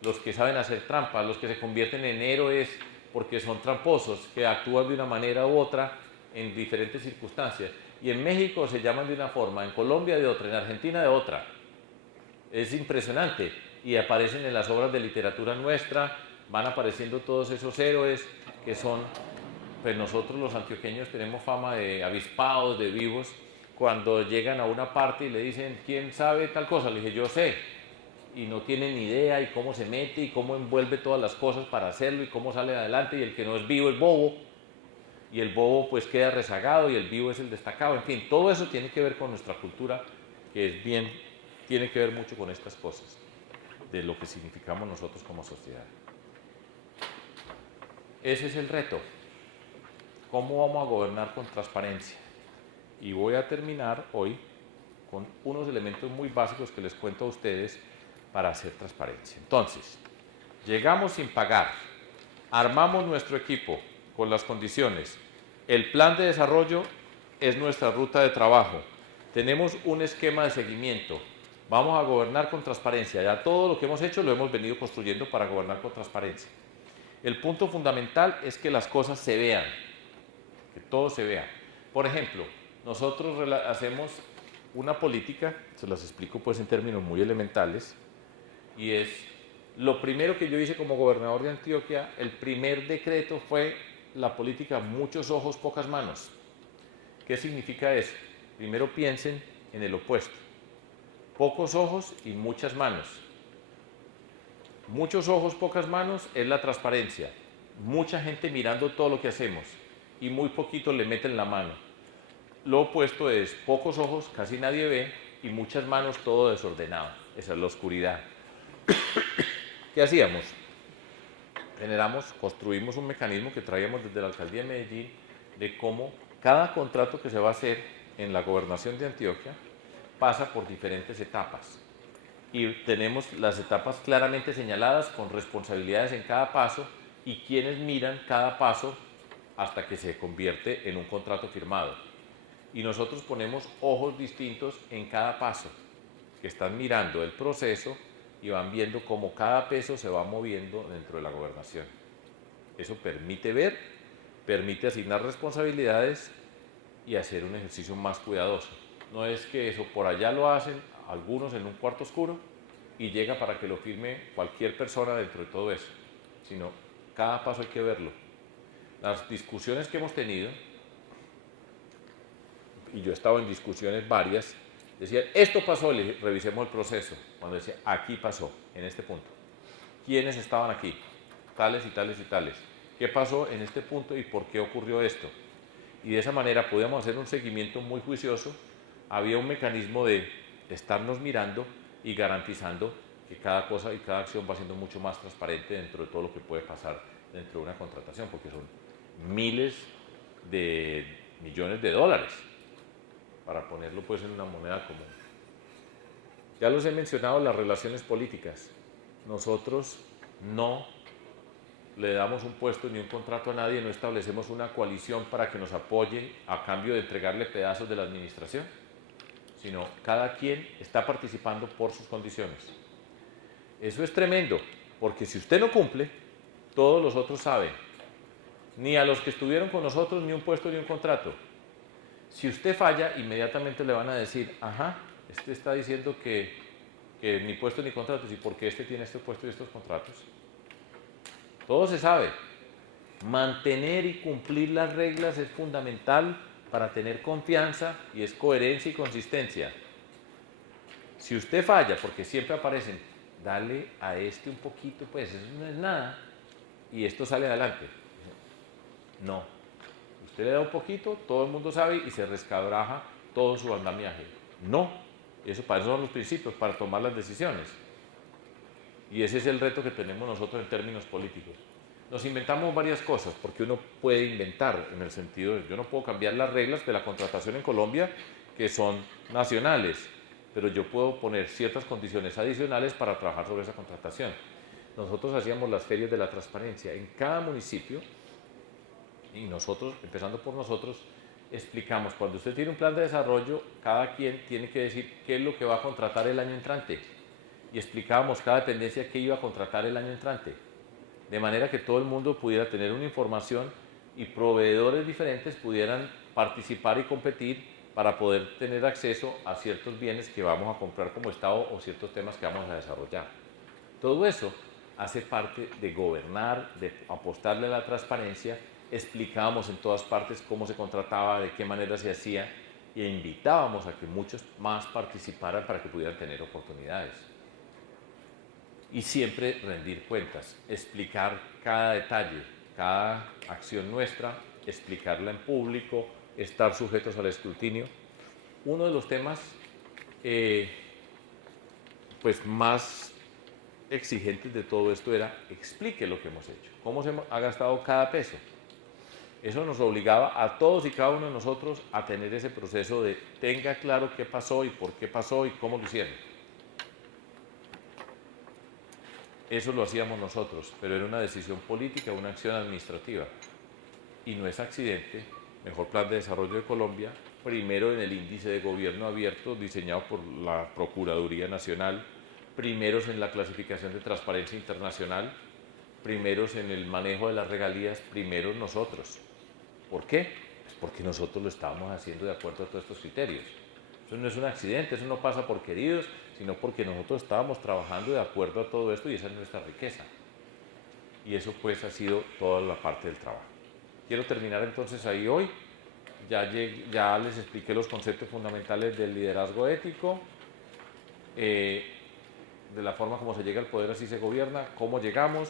los que saben hacer trampas, los que se convierten en héroes porque son tramposos, que actúan de una manera u otra en diferentes circunstancias. Y en México se llaman de una forma, en Colombia de otra, en Argentina de otra. Es impresionante. Y aparecen en las obras de literatura nuestra, van apareciendo todos esos héroes que son, pues nosotros los antioqueños tenemos fama de avispados, de vivos. Cuando llegan a una parte y le dicen, ¿quién sabe tal cosa? Le dije, yo sé. Y no tienen ni idea y cómo se mete y cómo envuelve todas las cosas para hacerlo y cómo sale adelante, y el que no es vivo es bobo, y el bobo pues queda rezagado y el vivo es el destacado. En fin, todo eso tiene que ver con nuestra cultura, que es bien, tiene que ver mucho con estas cosas, de lo que significamos nosotros como sociedad. Ese es el reto. ¿Cómo vamos a gobernar con transparencia? Y voy a terminar hoy con unos elementos muy básicos que les cuento a ustedes para hacer transparencia. Entonces, llegamos sin pagar, armamos nuestro equipo con las condiciones, el plan de desarrollo es nuestra ruta de trabajo, tenemos un esquema de seguimiento, vamos a gobernar con transparencia. Ya todo lo que hemos hecho lo hemos venido construyendo para gobernar con transparencia. El punto fundamental es que las cosas se vean, que todo se vea. Por ejemplo, nosotros hacemos una política, se las explico pues en términos muy elementales, y es lo primero que yo hice como gobernador de Antioquia. El primer decreto fue la política muchos ojos, pocas manos. ¿Qué significa eso? Primero piensen en el opuesto. Pocos ojos y muchas manos. Muchos ojos, pocas manos es la transparencia. Mucha gente mirando todo lo que hacemos y muy poquito le meten la mano. Lo opuesto es pocos ojos, casi nadie ve, y muchas manos, todo desordenado. Esa es la oscuridad. ¿Qué hacíamos? Construimos un mecanismo que traíamos desde la alcaldía de Medellín, de cómo cada contrato que se va a hacer en la gobernación de Antioquia pasa por diferentes etapas. Y tenemos las etapas claramente señaladas con responsabilidades en cada paso y quienes miran cada paso hasta que se convierte en un contrato firmado. Y nosotros ponemos ojos distintos en cada paso, que están mirando el proceso y van viendo cómo cada peso se va moviendo dentro de la gobernación. Eso permite ver, permite asignar responsabilidades y hacer un ejercicio más cuidadoso. No es que eso por allá lo hacen algunos en un cuarto oscuro y llega para que lo firme cualquier persona dentro de todo eso, sino cada paso hay que verlo. Las discusiones que hemos tenido, y yo he estado en discusiones varias, decían, esto pasó, revisemos el proceso. Cuando decía, aquí pasó, en este punto. ¿Quiénes estaban aquí? Tales y tales y tales. ¿Qué pasó en este punto y por qué ocurrió esto? Y de esa manera podíamos hacer un seguimiento muy juicioso. Había un mecanismo de estarnos mirando y garantizando que cada cosa y cada acción va siendo mucho más transparente dentro de todo lo que puede pasar dentro de una contratación, porque son miles de millones de dólares, para ponerlo pues en una moneda común. Ya los he mencionado, las relaciones políticas. Nosotros no le damos un puesto ni un contrato a nadie, no establecemos una coalición para que nos apoye a cambio de entregarle pedazos de la administración, sino cada quien está participando por sus condiciones. Eso es tremendo, porque si usted no cumple, todos los otros saben, ni a los que estuvieron con nosotros ni un puesto ni un contrato. Si usted falla, inmediatamente le van a decir, ajá, este está diciendo que ni puesto ni contratos, ¿y por qué este tiene este puesto y estos contratos? Todo se sabe. Mantener y cumplir las reglas es fundamental para tener confianza y es coherencia y consistencia. Si usted falla, porque siempre aparecen, dale a este un poquito, pues eso no es nada, y esto sale adelante. No. Usted le da un poquito, todo el mundo sabe y se rescabraja todo su andamiaje. No. Para eso son los principios, para tomar las decisiones. Y ese es el reto que tenemos nosotros en términos políticos. Nos inventamos varias cosas, porque uno puede inventar, en el sentido de yo no puedo cambiar las reglas de la contratación en Colombia, que son nacionales, pero yo puedo poner ciertas condiciones adicionales para trabajar sobre esa contratación. Nosotros hacíamos las ferias de la transparencia en cada municipio, y nosotros, empezando por nosotros, explicamos, cuando usted tiene un plan de desarrollo, cada quien tiene que decir qué es lo que va a contratar el año entrante. Y explicábamos cada dependencia qué iba a contratar el año entrante. De manera que todo el mundo pudiera tener una información y proveedores diferentes pudieran participar y competir para poder tener acceso a ciertos bienes que vamos a comprar como Estado o ciertos temas que vamos a desarrollar. Todo eso hace parte de gobernar, de apostarle a la transparencia. Explicábamos en todas partes cómo se contrataba, de qué manera se hacía e invitábamos a que muchos más participaran para que pudieran tener oportunidades. Y siempre rendir cuentas, explicar cada detalle, cada acción nuestra, explicarla en público, estar sujetos al escrutinio. Uno de los temas pues más exigentes de todo esto era explique lo que hemos hecho, cómo se ha gastado cada peso. Eso nos obligaba a todos y cada uno de nosotros a tener ese proceso de tenga claro qué pasó y por qué pasó y cómo lo hicieron. Eso lo hacíamos nosotros, pero era una decisión política, una acción administrativa. Y no es accidente, mejor plan de desarrollo de Colombia, primero en el índice de gobierno abierto diseñado por la Procuraduría Nacional, primeros en la clasificación de transparencia internacional, primeros en el manejo de las regalías, primeros nosotros. ¿Por qué? Pues porque nosotros lo estábamos haciendo de acuerdo a todos estos criterios. Eso no es un accidente, eso no pasa por queridos, sino porque nosotros estábamos trabajando de acuerdo a todo esto y esa es nuestra riqueza. Y eso pues ha sido toda la parte del trabajo. Quiero terminar entonces ahí hoy. Ya les expliqué los conceptos fundamentales del liderazgo ético, de la forma como se llega al poder, así se gobierna, cómo llegamos,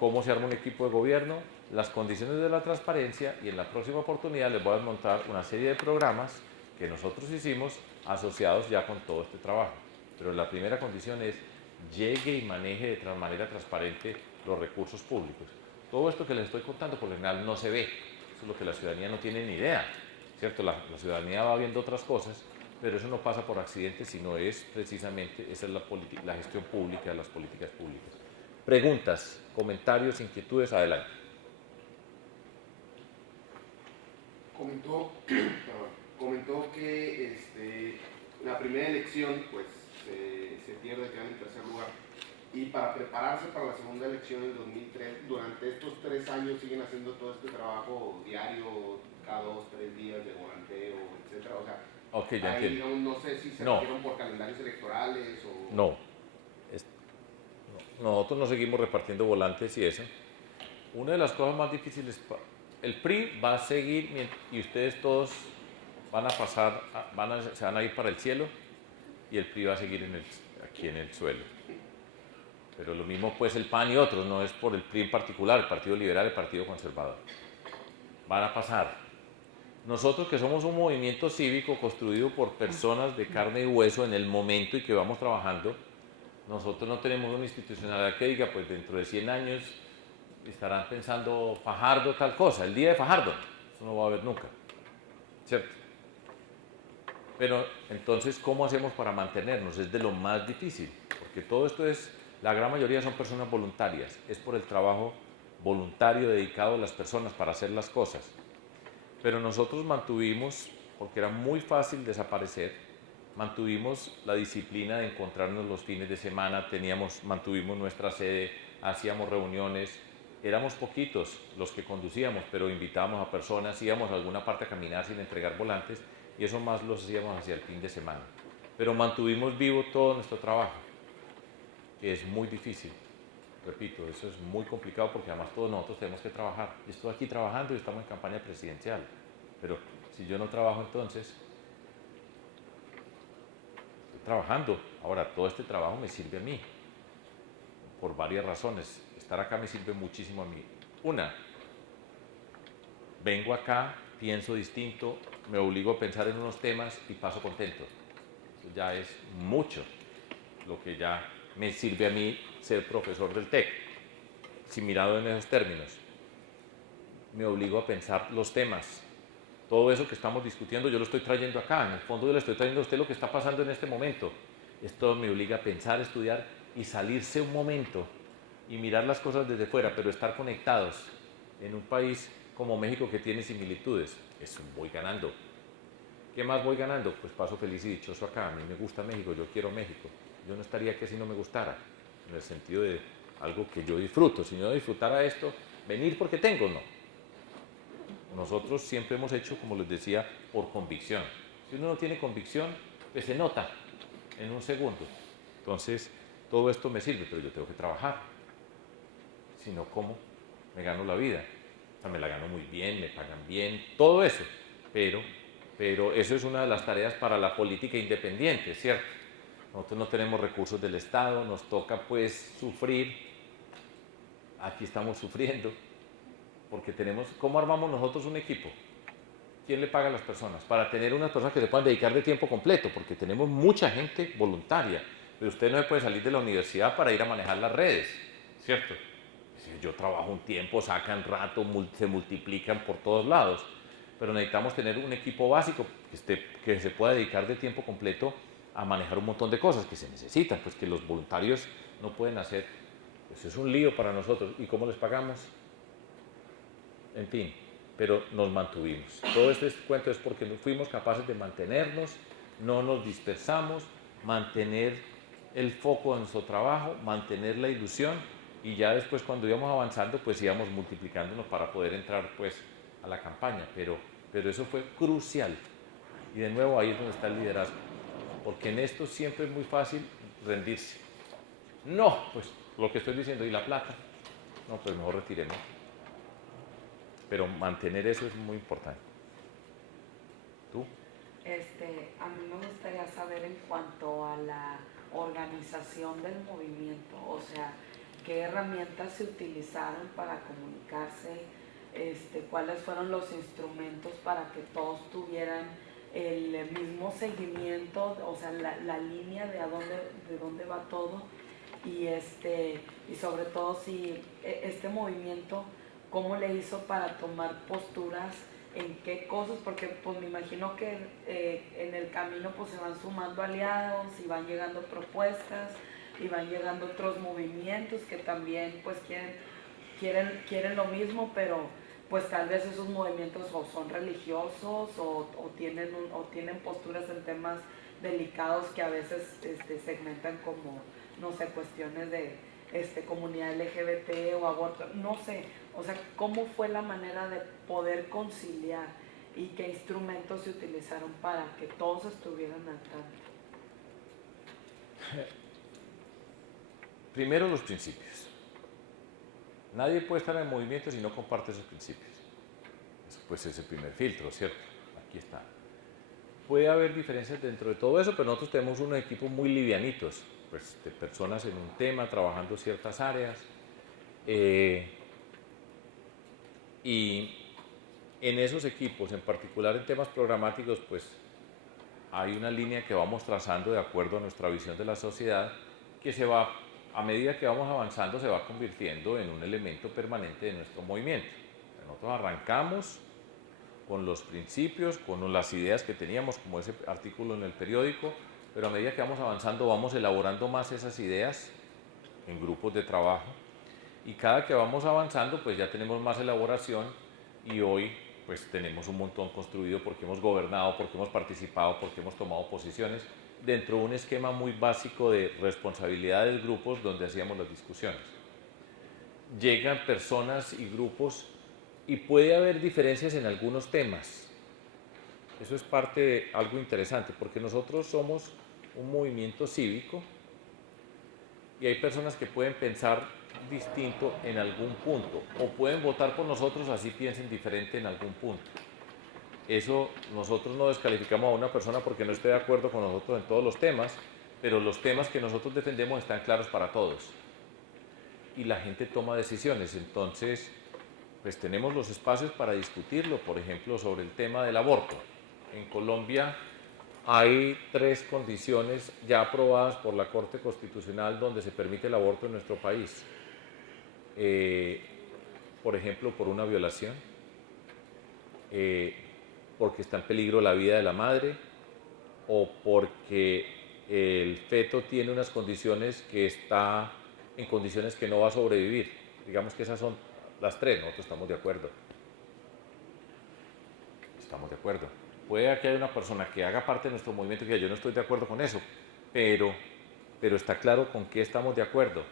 cómo se arma un equipo de gobierno, las condiciones de la transparencia, y en la próxima oportunidad les voy a montar una serie de programas que nosotros hicimos asociados ya con todo este trabajo. Pero la primera condición es llegue y maneje de manera transparente los recursos públicos. Todo esto que les estoy contando por lo general no se ve, eso es lo que la ciudadanía no tiene ni idea, ¿cierto? La ciudadanía va viendo otras cosas, pero eso no pasa por accidente, sino es precisamente, esa es la gestión pública de las políticas públicas. Preguntas, comentarios, inquietudes, adelante. Comentó que la primera elección pues se pierde, queda en tercer lugar, y para prepararse para la segunda elección en 2003, durante estos 3 años siguen haciendo todo este trabajo diario, cada 2, 3 días de volanteo, etcétera. O sea, okay, ya ahí no sé si se metieron por calendarios electorales o... No. Nosotros no seguimos repartiendo volantes y eso. Una de las cosas más difíciles, el PRI va a seguir y ustedes todos van a pasar, se van a ir para el cielo y el PRI va a seguir aquí en el suelo. Pero lo mismo pues el PAN y otros, no es por el PRI en particular, el Partido Liberal, el Partido Conservador. Van a pasar. Nosotros que somos un movimiento cívico construido por personas de carne y hueso en el momento y que vamos trabajando, nosotros no tenemos una institucionalidad que diga, pues dentro de 100 años estarán pensando Fajardo tal cosa, el día de Fajardo, eso no va a haber nunca, ¿cierto? Pero entonces, ¿cómo hacemos para mantenernos? Es de lo más difícil, porque todo esto la gran mayoría son personas voluntarias, es por el trabajo voluntario, dedicado a las personas para hacer las cosas. Pero nosotros mantuvimos, porque era muy fácil desaparecer, mantuvimos la disciplina de encontrarnos los fines de semana, mantuvimos nuestra sede, hacíamos reuniones, éramos poquitos los que conducíamos, pero invitábamos a personas, íbamos a alguna parte a caminar sin entregar volantes, y eso más lo hacíamos hacia el fin de semana. Pero mantuvimos vivo todo nuestro trabajo, que es muy difícil. Repito, eso es muy complicado porque además todos nosotros tenemos que trabajar. Yo estoy aquí trabajando y estamos en campaña presidencial, pero si yo no trabajo entonces, estoy trabajando. Ahora, todo este trabajo me sirve a mí, por varias razones. Estar acá me sirve muchísimo a mí. Una, vengo acá, pienso distinto, me obligo a pensar en unos temas y paso contento. Eso ya es mucho lo que ya me sirve a mí ser profesor del TEC. Si mirado en esos términos, me obligo a pensar los temas. Todo eso que estamos discutiendo yo lo estoy trayendo acá. En el fondo yo le estoy trayendo a usted lo que está pasando en este momento. Esto me obliga a pensar, estudiar y salirse un momento y mirar las cosas desde fuera, pero estar conectados en un país como México que tiene similitudes. Eso voy ganando. ¿Qué más voy ganando? Pues paso feliz y dichoso acá. A mí me gusta México, yo quiero México. Yo no estaría aquí si no me gustara, en el sentido de algo que yo disfruto. Si yo no disfrutara esto, venir porque tengo, no. Nosotros siempre hemos hecho, como les decía, por convicción. Si uno no tiene convicción, pues se nota en un segundo. Entonces, todo esto me sirve, pero yo tengo que trabajar. Si no, ¿cómo me gano la vida? O sea, me la gano muy bien, me pagan bien, todo eso. Pero eso es una de las tareas para la política independiente, ¿cierto? Nosotros no tenemos recursos del Estado, nos toca pues sufrir. Aquí estamos sufriendo, porque tenemos, ¿cómo armamos nosotros un equipo? ¿Quién le paga a las personas? Para tener unas personas que se puedan dedicar de tiempo completo, porque tenemos mucha gente voluntaria, pero usted no se puede salir de la universidad para ir a manejar las redes, ¿cierto? Si yo trabajo un tiempo, sacan rato, se multiplican por todos lados, pero necesitamos tener un equipo básico que se pueda dedicar de tiempo completo a manejar un montón de cosas que se necesitan, pues que los voluntarios no pueden hacer. Pues es un lío para nosotros. ¿Y cómo les pagamos? En fin, pero nos mantuvimos. Todo este cuento es porque fuimos capaces de mantenernos, no nos dispersamos, mantener el foco de nuestro trabajo, mantener la ilusión, y ya después cuando íbamos avanzando pues íbamos multiplicándonos para poder entrar pues a la campaña, pero eso fue crucial. Y de nuevo ahí es donde está el liderazgo, porque en esto siempre es muy fácil rendirse. No, pues lo que estoy diciendo, ¿y la plata? No, pues mejor retiremos. Pero mantener eso es muy importante. ¿Tú? A mí me gustaría saber en cuanto a la organización del movimiento, o sea, qué herramientas se utilizaron para comunicarse, cuáles fueron los instrumentos para que todos tuvieran el mismo seguimiento, o sea, la línea de dónde va todo, y sobre todo si este movimiento, cómo le hizo para tomar posturas en qué cosas, porque pues me imagino que en el camino pues se van sumando aliados y van llegando propuestas y van llegando otros movimientos que también pues quieren lo mismo, pero pues tal vez esos movimientos o son religiosos o tienen posturas en temas delicados que a veces segmentan como, no sé, cuestiones de comunidad LGBT o aborto, no sé, o sea, ¿cómo fue la manera de poder conciliar y qué instrumentos se utilizaron para que todos estuvieran al tanto? Primero los principios. Nadie puede estar en el movimiento si no comparte esos principios. Eso pues es el primer filtro, ¿cierto? Aquí está. Puede haber diferencias dentro de todo eso, pero nosotros tenemos unos equipos muy livianitos, pues de personas en un tema, trabajando ciertas áreas. Y en esos equipos, en particular en temas programáticos, pues hay una línea que vamos trazando de acuerdo a nuestra visión de la sociedad, que se va, a medida que vamos avanzando, se va convirtiendo en un elemento permanente de nuestro movimiento. Nosotros arrancamos con los principios, con las ideas que teníamos, como ese artículo en el periódico, pero a medida que vamos avanzando vamos elaborando más esas ideas en grupos de trabajo Y cada que vamos avanzando, pues ya tenemos más elaboración y hoy pues tenemos un montón construido porque hemos gobernado, porque hemos participado, porque hemos tomado posiciones dentro de un esquema muy básico de responsabilidades de grupos donde hacíamos las discusiones. Llegan personas y grupos y puede haber diferencias en algunos temas. Eso es parte de algo interesante porque nosotros somos un movimiento cívico y hay personas que pueden pensar distinto en algún punto o pueden votar por nosotros así piensen diferente en algún punto. Eso nosotros no descalificamos a una persona porque no esté de acuerdo con nosotros en todos los temas, pero los temas que nosotros defendemos están claros para todos y la gente toma decisiones. Entonces, pues tenemos los espacios para discutirlo, por ejemplo, sobre el tema del aborto. En Colombia hay 3 condiciones ya aprobadas por la Corte Constitucional donde se permite el aborto en nuestro país. Por ejemplo, por una violación, porque está en peligro la vida de la madre o porque el feto tiene unas condiciones que está en condiciones que no va a sobrevivir. Digamos que esas son las 3, nosotros estamos de acuerdo. Estamos de acuerdo. Puede que haya una persona que haga parte de nuestro movimiento que diga, yo no estoy de acuerdo con eso, pero está claro con qué estamos de acuerdo.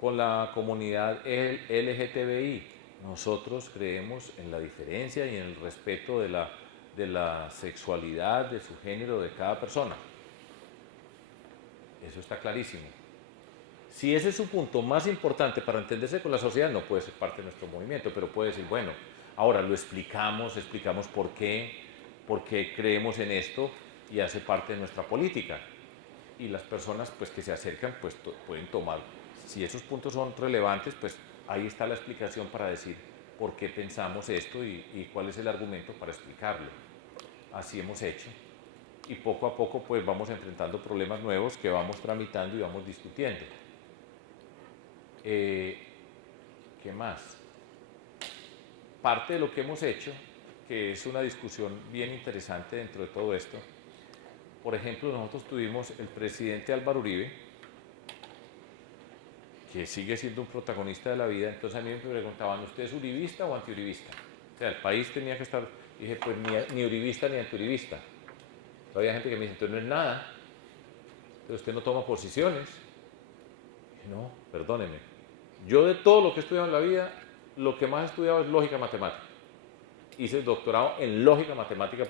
Con la comunidad LGTBI, nosotros creemos en la diferencia y en el respeto de la sexualidad, de su género, de cada persona. Eso está clarísimo. Si ese es su punto más importante para entenderse con la sociedad, no puede ser parte de nuestro movimiento, pero puede decir, bueno, ahora lo explicamos por qué creemos en esto y hace parte de nuestra política. Y las personas pues, que se acercan pues, pueden tomar, si esos puntos son relevantes, pues ahí está la explicación para decir por qué pensamos esto y cuál es el argumento para explicarlo. Así hemos hecho. Y poco a poco pues vamos enfrentando problemas nuevos que vamos tramitando y vamos discutiendo. ¿Qué más? Parte de lo que hemos hecho, que es una discusión bien interesante dentro de todo esto, por ejemplo, nosotros tuvimos el presidente Álvaro Uribe, que sigue siendo un protagonista de la vida, entonces a mí me preguntaban, ¿usted es uribista o antiuribista? O sea, el país tenía que estar, dije, pues ni uribista ni antiuribista. Había gente que me dice, entonces no es nada, pero usted no toma posiciones. Dije, no, perdóneme. Yo de todo lo que he estudiado en la vida, lo que más he estudiado es lógica matemática. Hice el doctorado en lógica matemática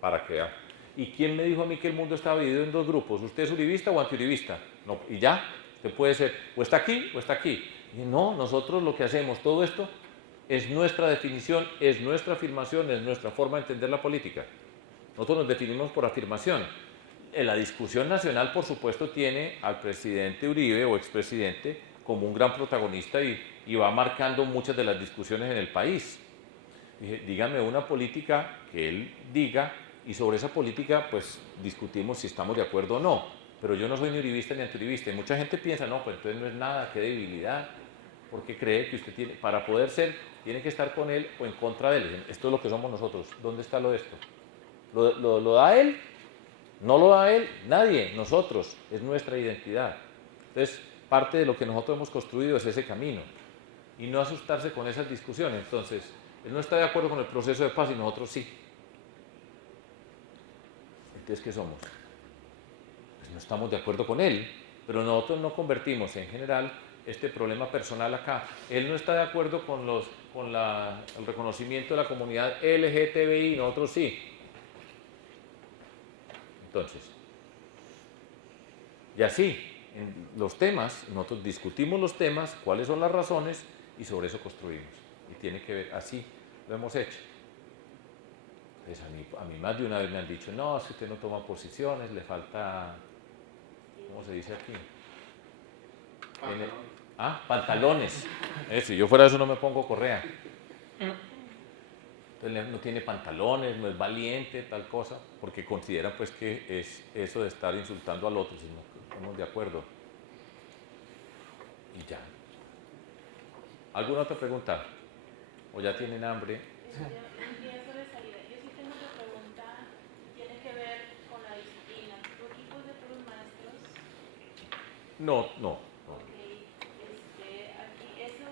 para que vea. ¿Y quién me dijo a mí que el mundo estaba dividido en 2 grupos? ¿Usted es uribista o antiuribista? No, y ya, usted puede ser, o está aquí o está aquí. Y no, nosotros lo que hacemos, todo esto es nuestra definición, es nuestra afirmación, es nuestra forma de entender la política. Nosotros nos definimos por afirmación. En la discusión nacional, por supuesto, tiene al presidente Uribe o expresidente como un gran protagonista y va marcando muchas de las discusiones en el país. Dije, dígame una política que él diga y sobre esa política pues discutimos si estamos de acuerdo o no. Pero yo no soy ni uribista ni antiuribista. Y mucha gente piensa, no, pues entonces no es nada, qué debilidad, porque cree que usted tiene, para poder ser, tiene que estar con él o en contra de él. Esto es lo que somos nosotros. ¿Dónde está lo de esto? ¿Lo da él? ¿No lo da él? Nadie, nosotros, es nuestra identidad. Entonces, parte de lo que nosotros hemos construido es ese camino y no asustarse con esas discusiones. Entonces, él no está de acuerdo con el proceso de paz y nosotros sí. Entonces, ¿qué somos? Pues no estamos de acuerdo con él, pero nosotros no convertimos en general este problema personal acá. Él no está de acuerdo con el reconocimiento de la comunidad LGTBI, nosotros sí. Entonces, y así, en los temas, nosotros discutimos los temas, cuáles son las razones y sobre eso construimos. Y tiene que ver, así lo hemos hecho. Entonces, a mí más de una vez me han dicho, no, si usted no toma posiciones, le falta, ¿cómo se dice aquí? Pantalones. Si yo fuera eso no me pongo correa. Entonces no tiene pantalones, no es valiente, tal cosa, porque considera pues que es eso de estar insultando al otro, si no estamos de acuerdo. Y ya. ¿Alguna otra pregunta? ¿O ya tienen hambre? Empiezo de salida. Yo sí tengo otra pregunta, tiene que ver con la disciplina. ¿Tu equipo es de puros maestros? No. Ok. Aquí eso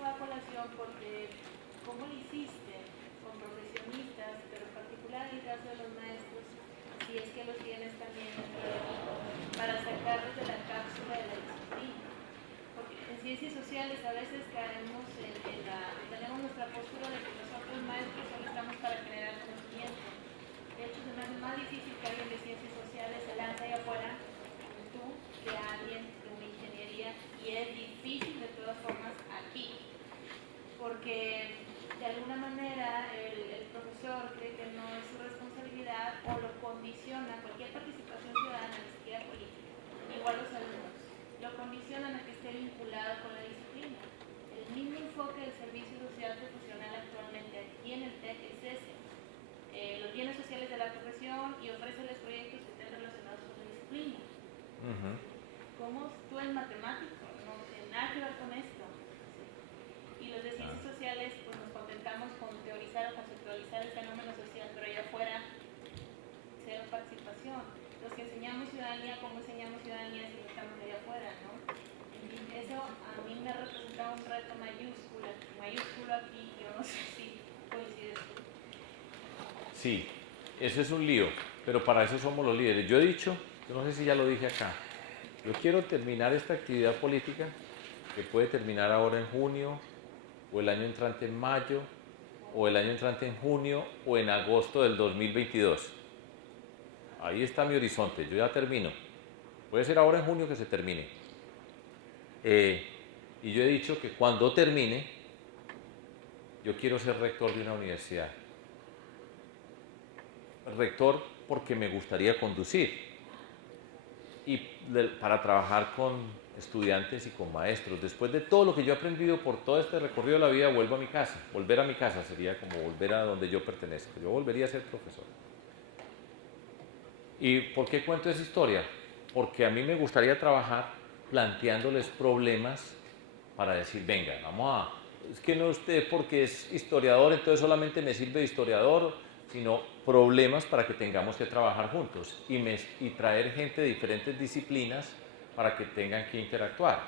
si es que los tienes también dentro del equipo, para sacarlos de la cápsula de la disciplina. Porque en ciencias sociales a veces caemos tenemos nuestra postura de que nosotros maestros solo estamos para generar conocimiento. De hecho, se me hace más difícil que alguien de ciencias sociales se lance allá afuera, como tú, que alguien de una ingeniería, y es difícil de todas formas aquí, porque de alguna manera el profesor cree que no es su responsabilidad o lo condiciona, cualquier participación ciudadana, ni siquiera política, igual los alumnos, lo condicionan a que esté vinculado con la disciplina. El mismo enfoque del servicio social profesional actualmente aquí en el TEC es ese, los bienes sociales de la profesión, y ofréceles proyectos que estén relacionados con la disciplina. Como tú eres matemático, no tiene nada que ver con esto. Y los de ciencias sociales, pues nos contentamos con teorizar o conceptualizar el fenómeno social, pero allá afuera, cero participación. Los que enseñamos ciudadanía, ¿cómo enseñamos ciudadanía si no estamos allá afuera, no? En fin, eso a mí me ha representado un reto mayúsculo aquí, yo no sé si coincides tú. Sí, eso es un lío, pero para eso somos los líderes. Yo he dicho, yo no sé si ya lo dije acá, yo quiero terminar esta actividad política, que puede terminar ahora en junio, o el año entrante en mayo, o el año entrante en junio, o en agosto del 2022. Ahí está mi horizonte, yo ya termino. Puede ser ahora en junio que se termine. Y yo he dicho que cuando termine, yo quiero ser rector de una universidad. Rector porque me gustaría conducir y para trabajar con estudiantes y con maestros. Después de todo lo que yo he aprendido por todo este recorrido de la vida, vuelvo a mi casa. Volver a mi casa sería como volver a donde yo pertenezco. Yo volvería a ser profesor. ¿Y por qué cuento esa historia? Porque a mí me gustaría trabajar planteándoles problemas para decir, venga, es que no usted porque es historiador, entonces solamente me sirve de historiador, sino problemas para que tengamos que trabajar juntos y traer gente de diferentes disciplinas para que tengan que interactuar.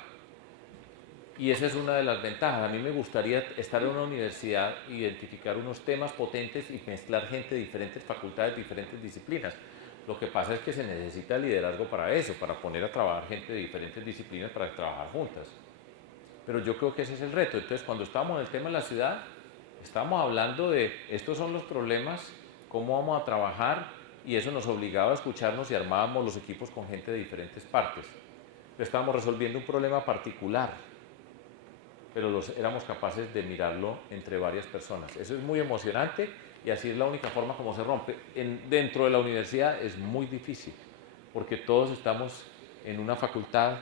Y esa es una de las ventajas. A mí me gustaría estar en una universidad, identificar unos temas potentes y mezclar gente de diferentes facultades, diferentes disciplinas. Lo que pasa es que se necesita liderazgo para eso, para poner a trabajar gente de diferentes disciplinas para trabajar juntas. Pero yo creo que ese es el reto. Entonces, cuando estábamos en el tema de la ciudad, estamos hablando de estos son los problemas, cómo vamos a trabajar, y eso nos obligaba a escucharnos y armábamos los equipos con gente de diferentes partes. Estábamos resolviendo un problema particular, pero éramos capaces de mirarlo entre varias personas. Eso es muy emocionante y así es la única forma como se rompe. Dentro de la universidad es muy difícil, porque todos estamos en una facultad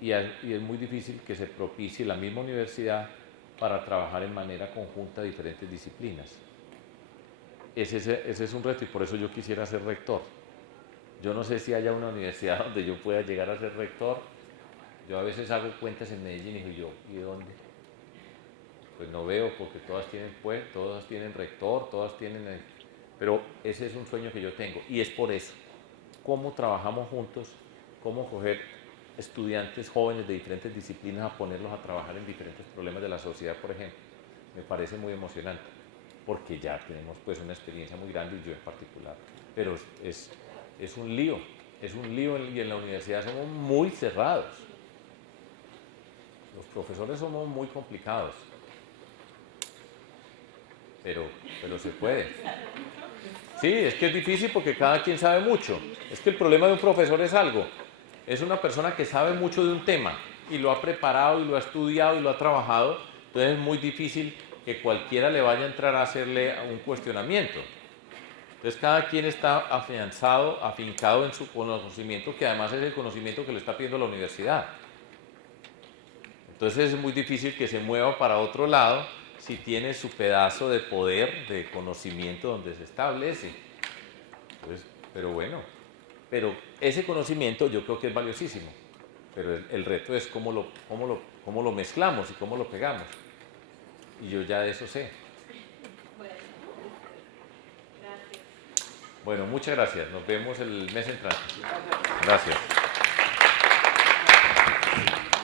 y es muy difícil que se propicie la misma universidad para trabajar en manera conjunta diferentes disciplinas. Ese es un reto y por eso yo quisiera ser rector. Yo no sé si haya una universidad donde yo pueda llegar a ser rector. Yo a veces hago cuentas en Medellín y digo yo, ¿y de dónde? Pues no veo, porque todas tienen rector, todas tienen... Pero ese es un sueño que yo tengo y es por eso. Cómo trabajamos juntos, cómo coger estudiantes jóvenes de diferentes disciplinas a ponerlos a trabajar en diferentes problemas de la sociedad, por ejemplo. Me parece muy emocionante, porque ya tenemos pues una experiencia muy grande, y yo en particular. Pero es un lío y en la universidad somos muy cerrados. Los profesores somos muy complicados, pero se puede. Sí, es que es difícil porque cada quien sabe mucho. Es que el problema de un profesor es algo. Es una persona que sabe mucho de un tema y lo ha preparado y lo ha estudiado y lo ha trabajado. Entonces es muy difícil que cualquiera le vaya a entrar a hacerle un cuestionamiento. Entonces cada quien está afincado en su conocimiento, que además es el conocimiento que le está pidiendo la universidad. Entonces es muy difícil que se mueva para otro lado si tiene su pedazo de poder, de conocimiento donde se establece. Entonces, pero ese conocimiento yo creo que es valiosísimo. Pero el reto es cómo lo mezclamos y cómo lo pegamos. Y yo ya de eso sé. Gracias. Bueno, muchas gracias. Nos vemos el mes entrante. Gracias.